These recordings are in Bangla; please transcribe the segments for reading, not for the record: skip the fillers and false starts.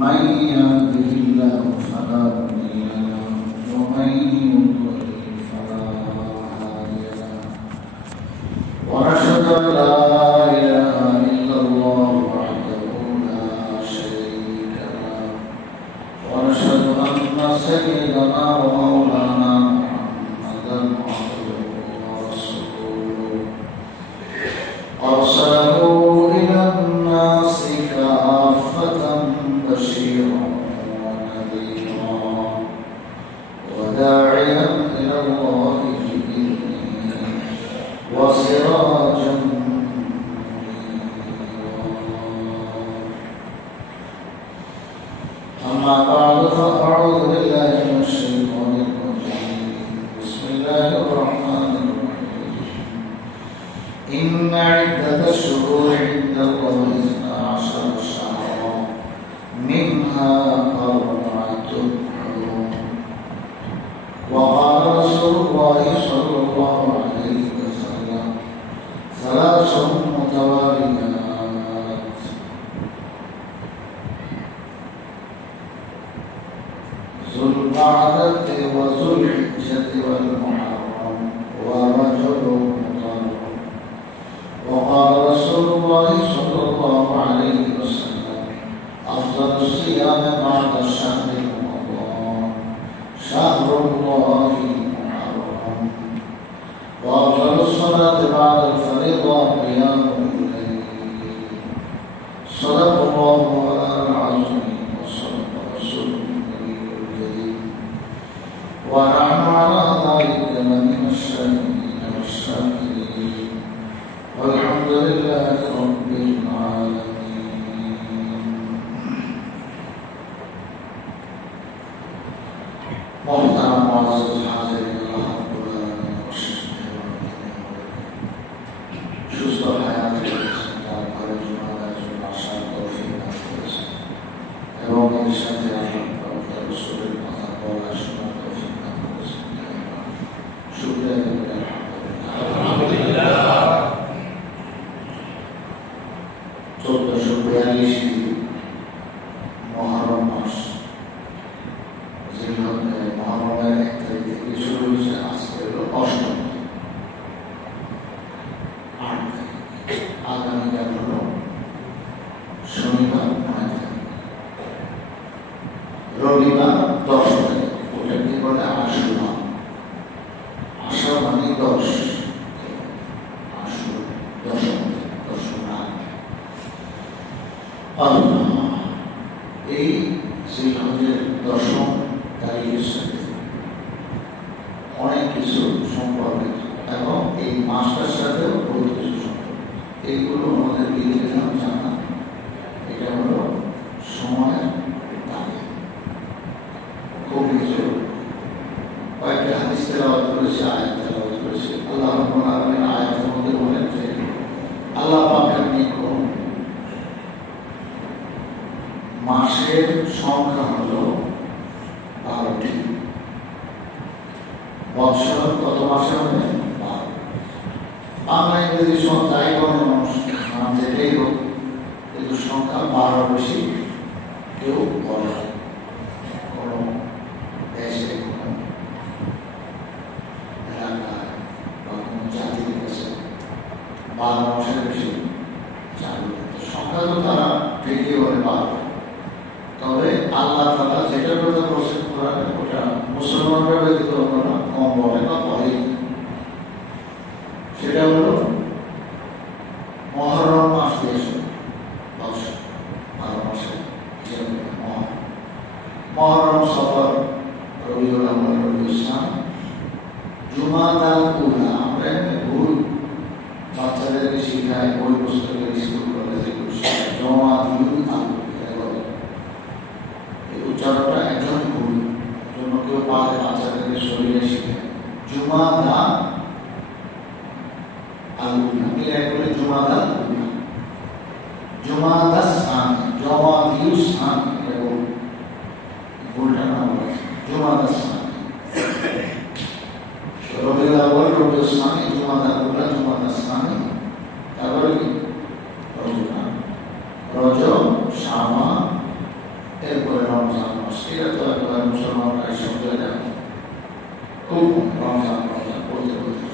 من يهده الله فلا مضل له ومن يضلل فلا هادي له ونشهد أن لا إله إلا الله وحده لا شريك له ونشهد أن سيدنا ومولانا محمدا عبده ورسوله أرسله إلى الناس كافة بشيرا ونذيرا وداعيا إلى الله بإذنه وسراجا أما بعد فأعوذ بالله من الشيطان الرجيم بسم الله الرحمن الرحيم إن عدة الشهور عند الله 12 شهرا منها 4 حرم وقال رسول الله صلى الله عليه وسلم 3 متواليات ذو القعدة وذو الحجة والمحرم ورجل مطلق وقال رسول الله صلى الله عليه وسلم أفضل الصيام بعد الشهر رمضان شهر الله المحرم وأفضل الصلاة بعد الفريضة قيام الليل صدق الله العظيم وصدق رسوله ونحن على ذلك لمن الشاهدين والشاكرين والحمد لله رب العالمين. محترم معزز حاضرین الله رب العالمین সুস্থ হায়াত করেছেন তার ঘরে জুমার জন্য আসার তৌফিক দান করেছেন এবং এর সাথে আল্লাহ রাসূলের কথা বলা শোনা তৌফিক দান করেছেন। শুকরিয়া করি আলহামদুলিল্লাহ। 1442 মহরম মাস মহরমের 1 তারিখ থেকে শুরু হয়েছে, আজকে হলো 8ম, 8 তারিখ, আগামীকাল হলো শনিবার 9 তারিখ, রবিবার 10 তারিখ, ওটাকে বলে আশুরা। আশা মানে 10, আশুরা 10 রাত। এই জিলহজের 10ম তারিখের সাথে অনেক কিছু সম্পর্কিত এবং এই মাসটার সাথেও বহুত কিছু সম্পর্কিত। এইগুলো আমাদের বিজ্ঞান জানা। এটা হলো সময়ের তারিখ। খুব কিছু কয়েকটা হাদিস তেলাওয়াত করেছে, আয়াত তেলাওয়াত করেছে। আল্লাহ রাব্বুল আলামিন আয়াতের মধ্যে বলেন যে আল্লাহ পাকের নিকট মাসের সংখ্যা হলো 12টি। বৎসর কত মাসে হবে? 12। বাংলা ইংরেজি যাই বলে মানুষ যেটাই হোক, কিন্তু সংখ্যা 12 বেশি কেউ বলে কোনো দেশে, কোনো এলাকায় বা কোনো জাতির কাছে 12 মাসের বেশি চালু। সংখ্যা তো তারা ঠিকই বলে 12। তবে আল্লাহ তাআলা যেটার কথা বলছেন কোরআনে, ওটা মুসলমানরা ব্যতীত ওরা কম বলে বা বলেই। সেটা হলো মহরম মাস দিয়েছে, 12 মাসে মহরম, সফর, রবিউল আউয়াল, রবিউল সানি, জুমাদাল উলা। আমরা এমনি ভুল বাচ্চাদেরকে শিখাই, বই পুস্তকের স্কুল কলেজে জমাদিউল আউয়াল উচ্চারণটা একদমই ভুল। জন্য কেউ পারে বাচ্চাদেরকে শরীরে শিখে জুমাদা আলুনা মিলে বলে জুমাদা আলুনা, জুমাদা সানি, জমাদিউ সানি, এটা ভুলটা না বলে জুমাদা সানি। রবিউল আউয়াল, রবিউল এরপরে রমজান মাস, এটা তো একবার মুসলমানরা এই শব্দ খুব রমজান রমজান বলতে বলতে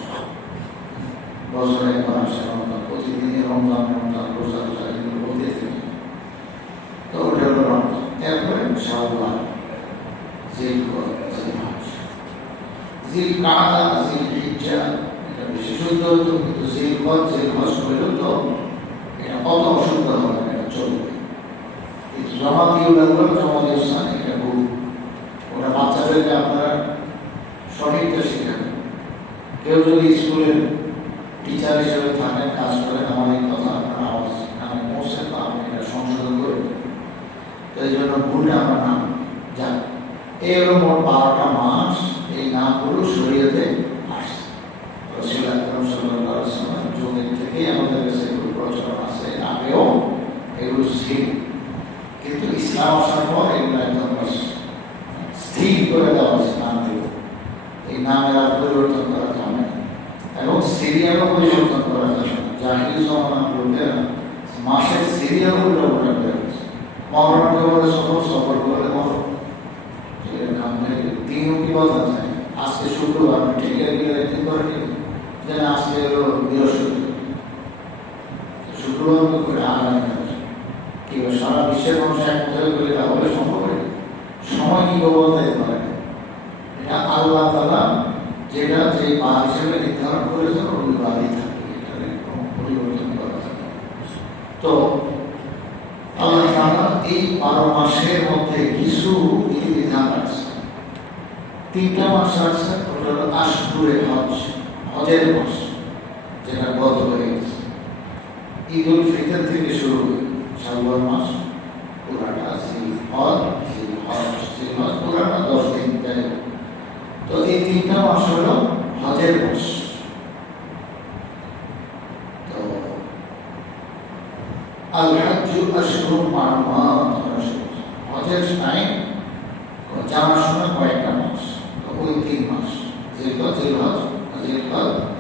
বছরে একবার আসে রমজান, প্রতিদিনই রমজান রমজান রোজা রোজা এগুলো বলতে থাকি। তো ওটা হলো রমজান। এরপরে শাওয়াল, জিলহজ, জিলকাদা, জিলহিজ্জা, এটা বেশি শুদ্ধ হতো, কিন্তু জিলহজ হইল তো এটা কত অশুদ্ধ হবে, এটা চলবে। জমাতিউল্লাহ এটা ভুল। ওটা বাচ্চাদেরকে আপনারা সঠিকটা শেখাবেন। কেউ যদি স্কুলের টিচার হিসেবে থাকেন, কাজ করেন, আমার এই কথা আপনার আওয়াজ কানে পৌঁছে, তো আপনি এটা সংশোধন করবেন। তো এই জন্য ভুলটা আমার নাম যান। এই হলো মোট 12টা মাস, এই নামগুলো শরীয়তে আসছে। রাসূল আকরাম সাল্লাল্লাহু আলাইহি ওয়াসাল্লাম যুগের থেকেই আমাদের কাছে এগুলো প্রচলন আছে, আগেও এগুলো ছিল। কিন্তু ইসলাম আসার পর এগুলো একদম স্থির করে দেওয়া হয়েছে নামগুলো। এই নামের আর পরিবর্তন করা যাবে না, এবং সিরিয়ালও পরিবর্তন করা যাবে না। জাহিলি জমানার লোকেরা মাসের সিরিয়ালও পরিবর্তন করে গেছে। মহরমকে বলে সফর, সফর বলে মহরম, দিনও কি বদলা যায়। আজকে শুক্রবার ঠিক একদিন করে ঠিক যেন আজকে হলো বৃহস্পতি, শুক্রবার করে আগামী কিংবা সারা বিশ্বের মানুষ এক মধ্যে করে তাহলে সম্ভব হয়। সময় কি বদলাতে পারে, এটা আল্লাহ তাআলা যেটা যে বার হিসেবে নির্ধারণ করেছেন ওই বারই থাকে, এটা কোনো পরিবর্তন করা যায় না। তো আল্লাহ তাআলা এই 12 মাসের মধ্যে কিছু বিধিবিধান আছে। 3টা মাস আছে, ওটা হলো আশহুরে হজ, হজের মাস, যেটা গত হয়ে গেছে। ঈদ উল ফিতর থেকে শুরু হয়ে শাওয়াল মাস পুরাটা, জিলহজ পুরাটা 10 দিন যায়। তো এই 3টা মাস হলো হজের মাস। তো আল হজ্জু আশহুরুম মা'লুমাত, হজের টাইম জানার সময় কয়েকটা মাস, তো ওই 3 মাস জিলহজ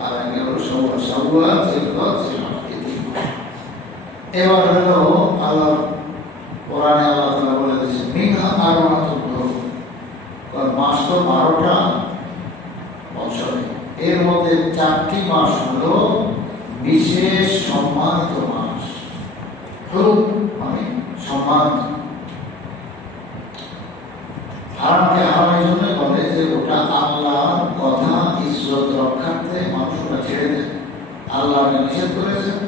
আর আগে হলো শাওয়াল, জিলহজ, এই 3 মাস। এবার হলো আল্লাহ কোরআনে আল্লাহ তাআলা বলে দিয়েছেন মিনহা আরবাআতুন হুরুম, কারণ মাস তো 12টা বছরে, এর মধ্যে 4টি মাস হলো বিশেষ সম্মানিত মাস। হুরুম মানে সম্মানিত। হারামকে হারামের জন্য বলে যে ওটা আল্লাহর কথা ইজ্জত রক্ষার্থে মানুষ ওটা ছেড়ে দেয়। আল্লাহ নিষেধ করেছেন,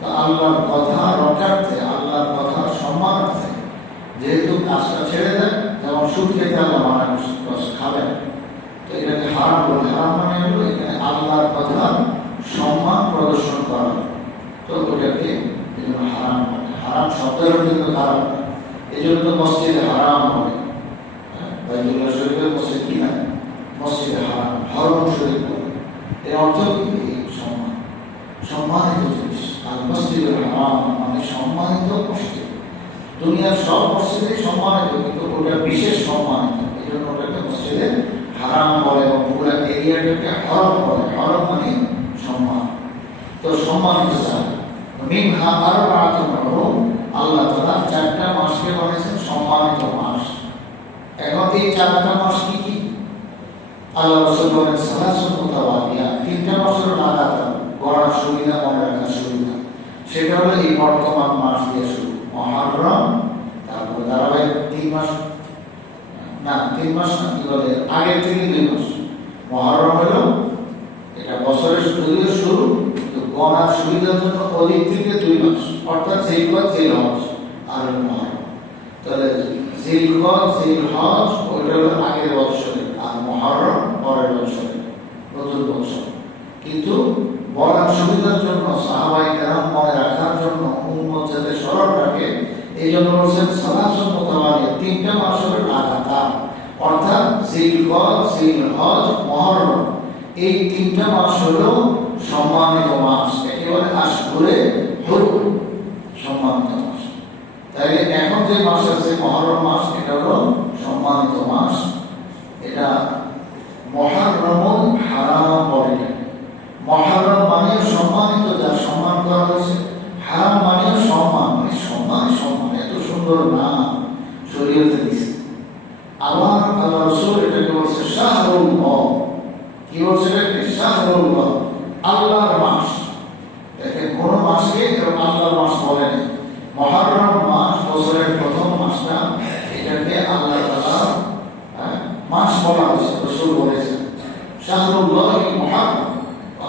তো আল্লাহর কথা রক্ষার্থে, আল্লাহর কথা সম্মানার্থে যেহেতু কাজটা ছেড়ে দেয়, যেমন সুদ খেতে আল্লাহ মানা খাবেন, তো এটাকে হারাম বলে। হারাম মানে হলো এখানে আল্লাহর কথা সম্মান প্রদর্শন করা, তো ওটাকে হারাম বলে। হারাম শব্দের কিন্তু হারাম, এই জন্য তো মসজিদে হারাম হবে, বাইতুল্লাহ শরীফের মসজিদ কিনা মসজিদে হারাম, হরম শরীফ বলে। এর অর্থ কি? সম্মান, সম্মানিত জিনিস। আর মসজিদে হারাম মানে সম্মানিত মসজিদ। দুনিয়ার সব মসজিদে সম্মানিত, কিন্তু ওটা বিশেষ সম্মানিত, এই জন্য ওটাকে মসজিদে হারাম বলে, এবং পুরো এরিয়াটাকে হরম বলে। হরম মানে সম্মান, তো সম্মানিত জায়গা। মিনহা আরবাআতুন হুরুম, আল্লাহ তাআলা 4টা মাসকে বলেছেন সম্মানিত মাস। এখন এই 4টা মাস কি কি? আল্লাহ রাসূল বলেন সালাসুন মুতাওয়ালিয়া, 3টা বছর লাগাতার পড়ার সুবিধা, মনে রাখার সুবিধা। সেটা হলো এই বর্তমান মাস দিয়ে শুরু, মুহররম, তারপর ধারাবাহিক 3 মাস, না 3 মাস না, কি বলে আগের থেকে 2 মাস। মুহররম হলো এটা বছরের যদিও শুরু, কিন্তু গণার সুবিধার জন্য অধিক থেকে 2 মাস, অর্থাৎ জিলহজ, জিলহজ আর মুহররম। তাহলে জিলহজ, জিলহজ ওইটা হলো আগের বছরে, আর মুহররম পরের বছরে, নতুন বছর। কিন্তু বলার সুবিধার জন্য, সাহাবায়ে কেরাম মনে রাখার জন্য, উম্মত যাতে স্মরণ রাখে, এই জন্য বলছেন সালাসুন মুতাওয়ালিয়া, 3টা মাস হলো লাগাতার, অর্থাৎ জিলহজ, জিলহজ, মুহররম, এই 3টা মাস হলো সম্মানিত মাস। একেবারে আশহুরে হুরুম, সম্মানিত মাস। তাহলে এখন যে মাস আছে মুহররম মাস, এটা হলো সম্মানিত মাস। এটা মুহররমুল হারাম বলে। মুহররম মানে সম্মানিত, যা সম্মান করা হয়েছে। হারাম মানে সম্মান, মানে সম্মান, সম্মান। এত সুন্দর নাম শরীয়ত ভিডিওতে দিয়েছে। আবার আল্লাহ রাসূল এটাকে বলছে শাহরুল্লাহ। কি বলছে এটাকে? শাহরুল্লাহ, আল্লাহর মাস। দেখেন কোন মাসকে আল্লাহর মাস বলে না। মুহররম মাস বছরের প্রথম মাসটা, এটাকে আল্লাহ তাআলা মাস বলা হয়েছে। রাসূল বলেছেন শাহরুল্লাহ মুহররম,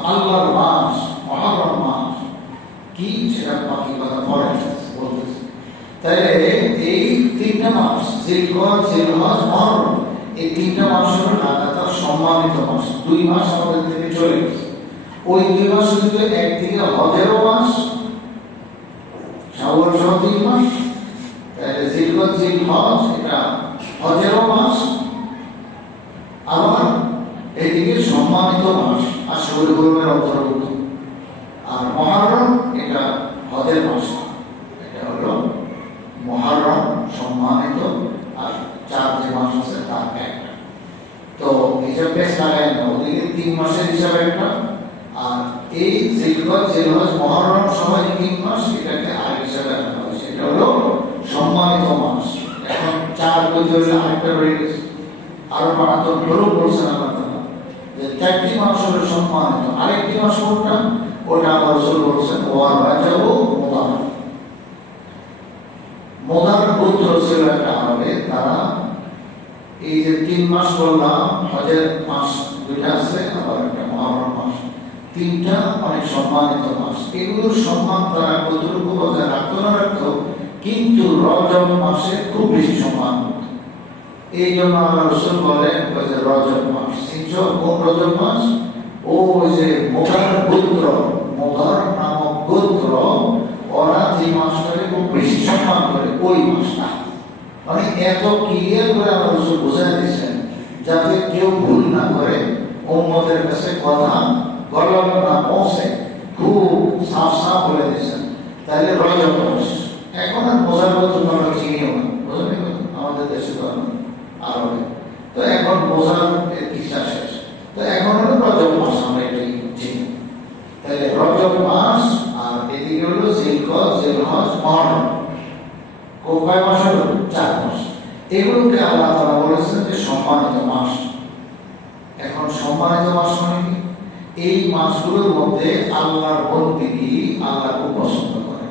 আল্লাহর মাস, মুহররম মাস কি সেটা বাকি কথা পরে বলতেছে। তাহলে এই তিনটা মাস জিলকদ, জিলহজ, মুহররম, এই তিনটা মাস হলো লাগাতার সম্মানিত মাস। 2 মাস আমাদের থেকে চলে গেছে। ওই 2 মাস কিন্তু একদিকে হজেরও মাস, শাওয়াল সহ 3 মাস, তাহলে জিলকদ, জিলহজ এটা হজেরও মাস, আবার এদিকে সম্মানিত মাস আর শহীদ গরমের অন্তর্ভুক্ত। আর মুহররম এটা হজের মাস, এটা হলো মুহররম সম্মানিত, আর 4 যে মাস আছে তার একটা। তো হিসাব বেশ লাগাই না, ওদিকে 3 মাসের হিসাব একটা, আর এই জিলকদ, জিলহজ, মুহররম সবাই 3 মাস, এটাকে আর হিসাবে রাখা হয়, সেটা হলো সম্মানিত মাস। এখন 4 বছর হলে আরেকটা রয়ে গেছে, আরো বাড়াতো হলো বলছেন আল্লাহ তাআলা যে 4টি মাস হলো সম্মানিত। আরেকটি মাস কোনটা? ওটা আল্লাহ রাসূল বলছেন ওয়া রাজাবু মুদার। মুদার গোত্র ছিল একটা আরবে, তারা এই যে 3 মাস বললাম, হজের মাস 2টা আছে, আবার একটা মুহররম মাস, 3টা অনেক সম্মানিত মাস। এগুলোর সম্মান তারা কতটুকু বজায় রাখতো না রাখতো, কিন্তু রজব মাসে খুব বেশি সম্মান। এই জন্য আল্লাহ রাসূল বলেন ওই যে রজব মাস, কোন রজব মাস? ও ওই যে মুদার গোত্র, মুদার নামক গোত্র, ওরা যে মাসটাকে খুব বেশি সম্মান করে ওই মাসটা। মানে এত ক্লিয়ার করে আল্লাহ রাসূল বোঝায় দিয়েছেন যাতে কেউ ভুল না করে, উম্মতের কাছে কথা গলত না পৌঁছে, খুব সাফ সাফ বলে দিয়েছেন। তাহলে রজব মাস এখন আর বোঝার মতো আমরা চিনিও না, বুঝলেন আমাদের দেশে তো আরবে, তো এখন বোঝার ইচ্ছা শেষ। তো এখন হলো রজব মাস, আমরা এটাই চিনি। তাহলে রজব মাস, আর এদিকে হলো জিলকদ, জিলহজ, মুহররম, কয় মাস হলো? 4 মাস। এগুলোকে আল্লাহ তাআলা বলেছেন যে সম্মানিত মাস। এখন সম্মানিত মাস মানে কি? এই মাসগুলোর মধ্যে আল্লাহর বন্দেগী আল্লাহ খুব পছন্দ করে।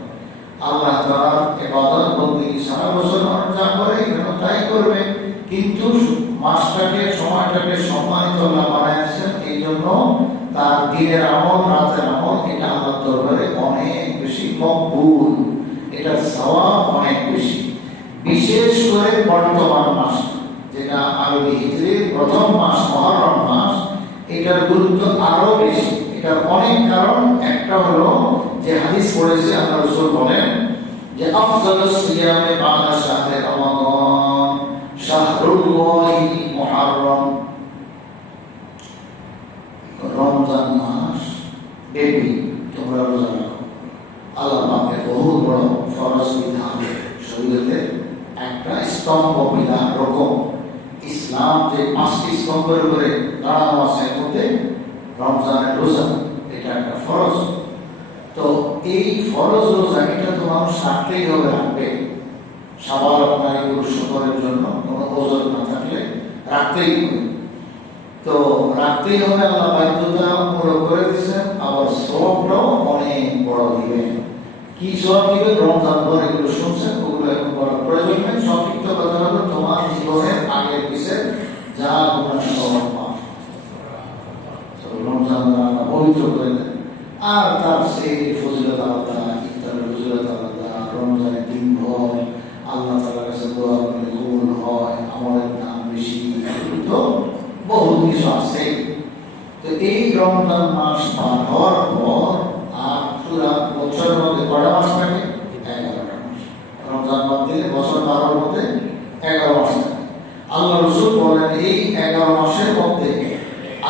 আল্লাহ তাআলার ইবাদত বন্দেগী সারা বছর মানুষ যা করে এখানে তাই করবে, কিন্তু মাসটাকে, সময়টাকে সম্মানিত আল্লাহ বানাইছেন। এই জন্য তার দিনের আমল, রাতের আমল, এটা আল্লাহর দরবারে অনেক বেশি মকবুল, এটার সওয়াব অনেক বেশি। বিশেষ করে বর্তমান মাস, যেটা আরবি হিজরির প্রথম মাস মুহররম মাস, এটার গুরুত্ব আরো বেশি। এটার অনেক কারণ। একটা হলো যে হাদিস পড়েছে, আল্লাহ রাসূল বলেন যে আফজালুস সিয়ামে বা'দা শাহরি রমাদান শাহরুল্লাহিল মুহররম। রমজান মাস বেবি তোমরা রোজা রাখো। আল্লাহ পাকের বহু বড় ফরজ বিধান, শরীয়তের একটা স্তম্ভ বিধান রকম। ইসলাম যে 5টি স্তম্ভের উপরে দাঁড়ানো আছে, এর মধ্যে রমজানের রোজা এটা একটা ফরজ। তো এই ফরজ রোজা এটা তো মানুষ রাখতেই হবে, রাখবে। সাবালক নারী পুরুষ সকলের জন্য কোনো ওজর না থাকলে রাখতেই হবে। তো রাখতেই হবে, আল্লাহ বাধ্যতামূলক করে দিয়েছেন। আবার সওয়াবটাও অনেক বড় দিবেন। কি সওয়াব দিবেন? রমজান ভর এগুলো শুনছেন, ওগুলো এখন বলার প্রয়োজন নেই। সংক্ষিপ্ত কথা হলো তোমার জীবনের আগের পিছের যা গুনাহ সব মাফ, রমজান আল্লাহ পবিত্র করে দেন। আর তার সেই ফজিলত আলাদা, ইফতারের ফজিলত আলাদা, রমজানের দিন ভর আল্লাহ তাআলার কাছে দোয়া করলে কবুল হয়, আমলের দাম বেশি, তো বহু কিছু আছে। তো এই রমজান মাস পার হওয়ার পর আর পুরা বছরের মধ্যে কটা মাস থাকে? 11টা মাস। রমজান বাদ দিলে বছর 12-র মধ্যে 11 মাস থাকে। আল্লাহ রাসূল বলেন এই 11 মাসের মধ্যে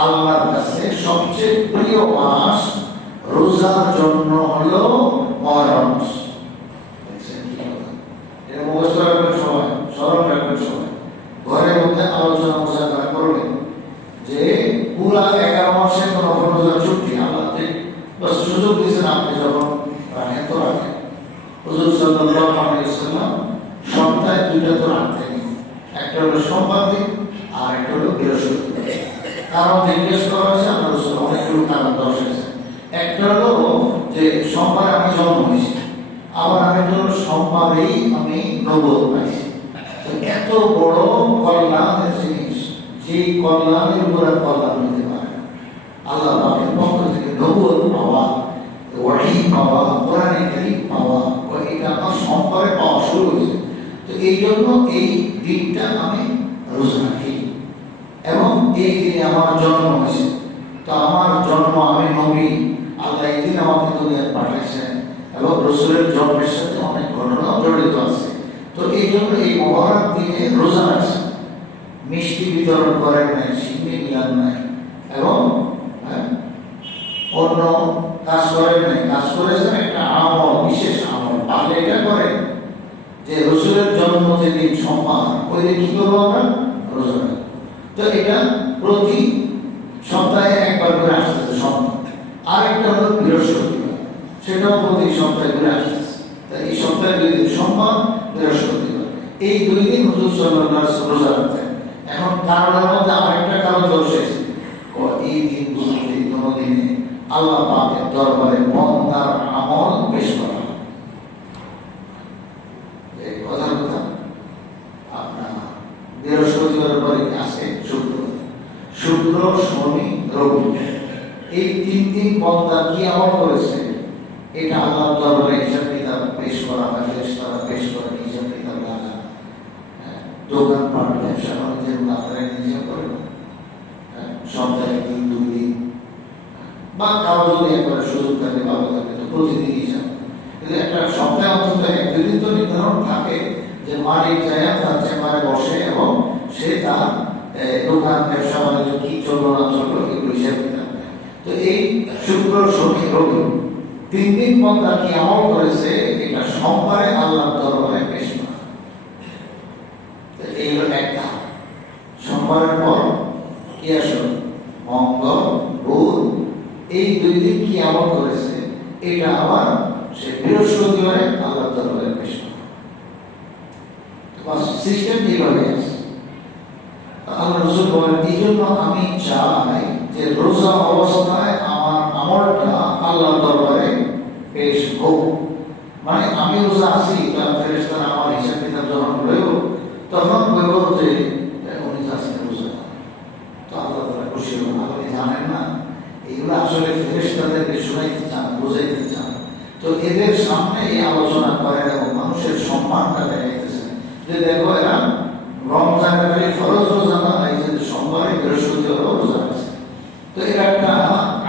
আল্লাহর কাছে সবচেয়ে প্রিয় মাস রোজার জন্য হলো মুহররম মাস। এটা মুখস্থ রাখবেন সবাই, স্মরণ রাখবেন সবাই, ঘরের মধ্যে আলোচনা মোজাকারা করবেন যে পুরা 11 মাসে কোনো রোজার ছুটি আল্লাহ সুযোগ দিয়েছেন। আপনি যখন রাখেন তো রাখেন। হুজুর সাল্লাল্লাহু আলাইহি ওয়াসাল্লাম সপ্তাহে 2টা তো রাখতেন। একটা হলো সোমবার দিন আর একটা হলো বৃহস্পতিবার। কারণ জিজ্ঞেস করা হয়েছে আমার রাসূল অনেকগুলো কারণ দর্শাইছে। একটা হলো যে সোমবার আমি জন্ম হয়েছি, আবার আরেকটা হলো সোমবারেই আমি নবুয়ত পাইছি। এত বড় কল্যাণের জিনিস, যে কল্যাণের উপর আর কল্যাণ হতে পারে না। আল্লাহ পাকের পক্ষ থেকে নবুয়ত পাওয়া, ওয়াহী পাওয়া, কোরআনে কারীম পাওয়া, এটা আমার সোমবারে পাওয়া শুরু হয়েছে। তো এই জন্য এই দিনটা আমি রোজা রাখি এবং এই দিনে আমার জন্ম হয়েছে। তো আমার জন্ম, আমি নবী, আল্লাহ এই দিন আমাকে দুনিয়ায় পাঠিয়েছেন এবং রাসূলের জন্মের সাথে অনেক ঘটনা জড়িত আছে। তো এই জন্য এই মোবারক দিনে রোজা রাখছেন, মিষ্টি বিতরণ করেন নাই, সিন্নি মিলান নাই এবং অন্য কাজ করেন নাই। কাজ করেছেন একটা আমল, বিশেষ আমল, পারলে এটা করেন যে রাসূলের জন্ম যেদিন সোমবার, ওই দিন কি করবো আমরা? রোজা রাখবো। তো এটা প্রতি সপ্তাহে একবার করে আসতেছে সোমবার। আরেকটা হলো বৃহস্পতিবার, সেটাও প্রতি সপ্তাহে করে আসতেছে। তাই এই সপ্তাহে 2 দিন, সোমবার, বৃহস্পতিবার, এই 2 দিন হুজুর সাল্লাল্লাহু আলাইহি ওয়াসাল্লাম রোজা রাখতেন। এখন কারণের মধ্যে আরেকটা কারণ দর্শাইছে, এই দিনগুলোতে কোনো দিনে আল্লাহ পাকের দরবারে বান্দার আমল পেশ করা হয়। এই কথা আপনার বৃহস্পতিবার পরে আজকে শুক্রবার, শুক্র, শনি, রবি, এই 3 দিন বান্দা কি আমল করেছে এটা আল্লাহর দরবারে হিসাব কিতাব পেশ করা হয়। ফেরেশতারা পেশ করে হিসাব কিতাব লাগা, দোকানপাট, ব্যবসা বাণিজ্যের ব্যাপারে নিজে করে সপ্তাহে 2 দিন, বা কারো যদি একবার সুযোগ থাকে ভালো থাকে তো প্রতিদিন হিসাব। কিন্তু একটা সপ্তাহে অন্তত 1-2 দিন তো নির্ধারণ থাকে যে মালিক যায় তার চেম্বারে বসে এবং সে তার দোকান, ব্যবসা বাণিজ্য কি চললো না চললো এগুলো হিসাব কিতাব। তো এই শুক্র, শনি, রবি 3 দিন বান্দা কি আমল করেছে এটা সোমবারে আল্লাহর দরবারে পেশ করা। এই হলো একটা। সোমবারের পর কি আসলো? মঙ্গল, বুধ, এই 2 দিন কি আমল করেছে এটা আবার সে বৃহস্পতিবারে আল্লাহর দরবারে পেশ করা। সিস্টেম এইভাবে আছে। আল্লাহ রাসূল বলেন, এই জন্য আমি চাই যে রোজা অবস্থায় আমার আমলটা আল্লাহর দরবারে পেশ হোক। মানে আমি রোজা আছি, ফেরেশতারা আমার হিসাব কিতাব যখন রইব তখন বলব যে উনি আজকে রোজা। তো আল্লাহ তাআলা খুশি হবেন। আপনি জানেন না এগুলো আসলে ফেরেশতাদেরকে শোনাইতে চান, বোঝাইতে চান। তো এদের সামনে এই আলোচনা করেন এবং মানুষের সম্মানটা দেখাইতেছেন যে দেখো এরা রমজানের ফরজ রোজা না, এই যে সোমবারে, বৃহস্পতিবার রোজা আছে। তো এর একটা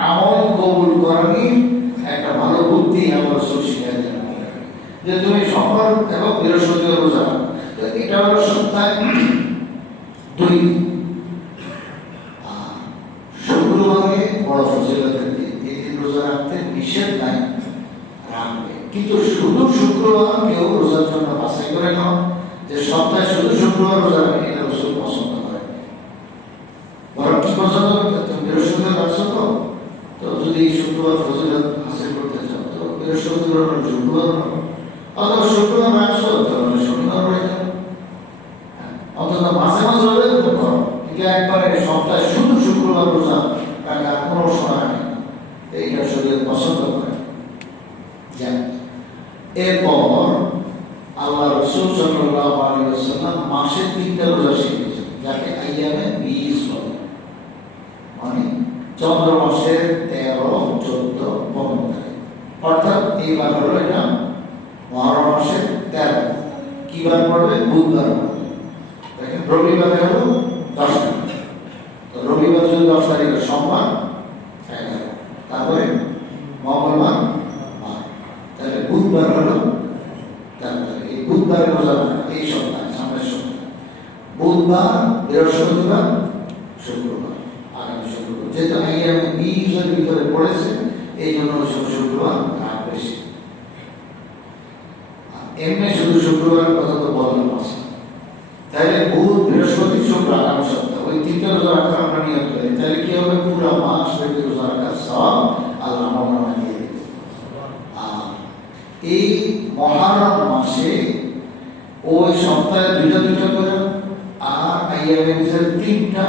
আমল কবুল করারই একটা ভালো বুদ্ধি আমার রাসূল শিখিয়ে দেন যে তুমি সোমবার এবং বৃহস্পতিবার রোজা। তো এটা হলো সপ্তাহে 2 দিন। শুক্রবারে বড় ফজিলতের দিন, এই দিন রোজা রাখতে নিষেধ নাই, রাখবে। কিন্তু শুধু শুক্রবার কেউ রোজার জন্য বাছাই করে নাও যে সপ্তাহে শুধু শুক্রবার রোজা রাখে, এটা রাসূল পছন্দ করে। বরং কি পছন্দ করতে? তুমি বৃহস্পতিবার রাখছো তো যদি শুক্রবার ফজিলত হাসিল করতে চাও তো বৃহস্পতিবার শুক্রবার অথবা শুক্রবার রাখছো তাহলে শনিবার রয়ে যাও। অন্তত মাঝে মাঝে হলে তুমি করো, কিন্তু একবারে সপ্তাহে শুধু শুক্রবার রোজা রাখার কোনো সময় নেই। এইটা শরীর পছন্দ করে। এরপর আল্লাহ রাসূল সাল্লাল্লাহু আলাইহি ওয়াসাল্লাম মাসে 3টা রোজা শিখিয়েছেন, যাকে আইয়ামে বীজ বলে। মানে চন্দ্র মাসের 13, 14, 15 তারিখ। অর্থাৎ এইবার হলো এটা মহরম মাসের 13। কি বার পড়বে? বুধবার পড়বে। দেখেন রবিবারে হলো 10 তারিখ। তো রবিবার যদি 10 তারিখ, সোমবার 11, তারপরে মঙ্গলবার 12, তাহলে বুধবার হলো 13 তারিখ। এই বুধবারে রোজা রাখা এই সপ্তাহে, সামনের সপ্তাহে বুধবার, বৃহস্পতিবার, শুক্রবার, আগামী শুক্রবার। যেহেতু আইয়ামে বীজের ভিতরে পড়েছে এই জন্য শুক্রবার রাত বেশি। এমনি শুধু শুক্রবারের কথা তো বললাম আছে। তাহলে বুধ, বৃহস্পতি, শুক্র আগামী সপ্তাহ, ওই 3টা রোজা রাখার আমরা নিয়ত করি। তাহলে কি হবে? পুরো মাস ব্যাপী রোজা রাখার সওয়াব আল্লাহ আমাদের দিয়ে দিবে। আর এই মহরম মাসে ওই সপ্তাহে 2টা করে আইএমএর 3টা,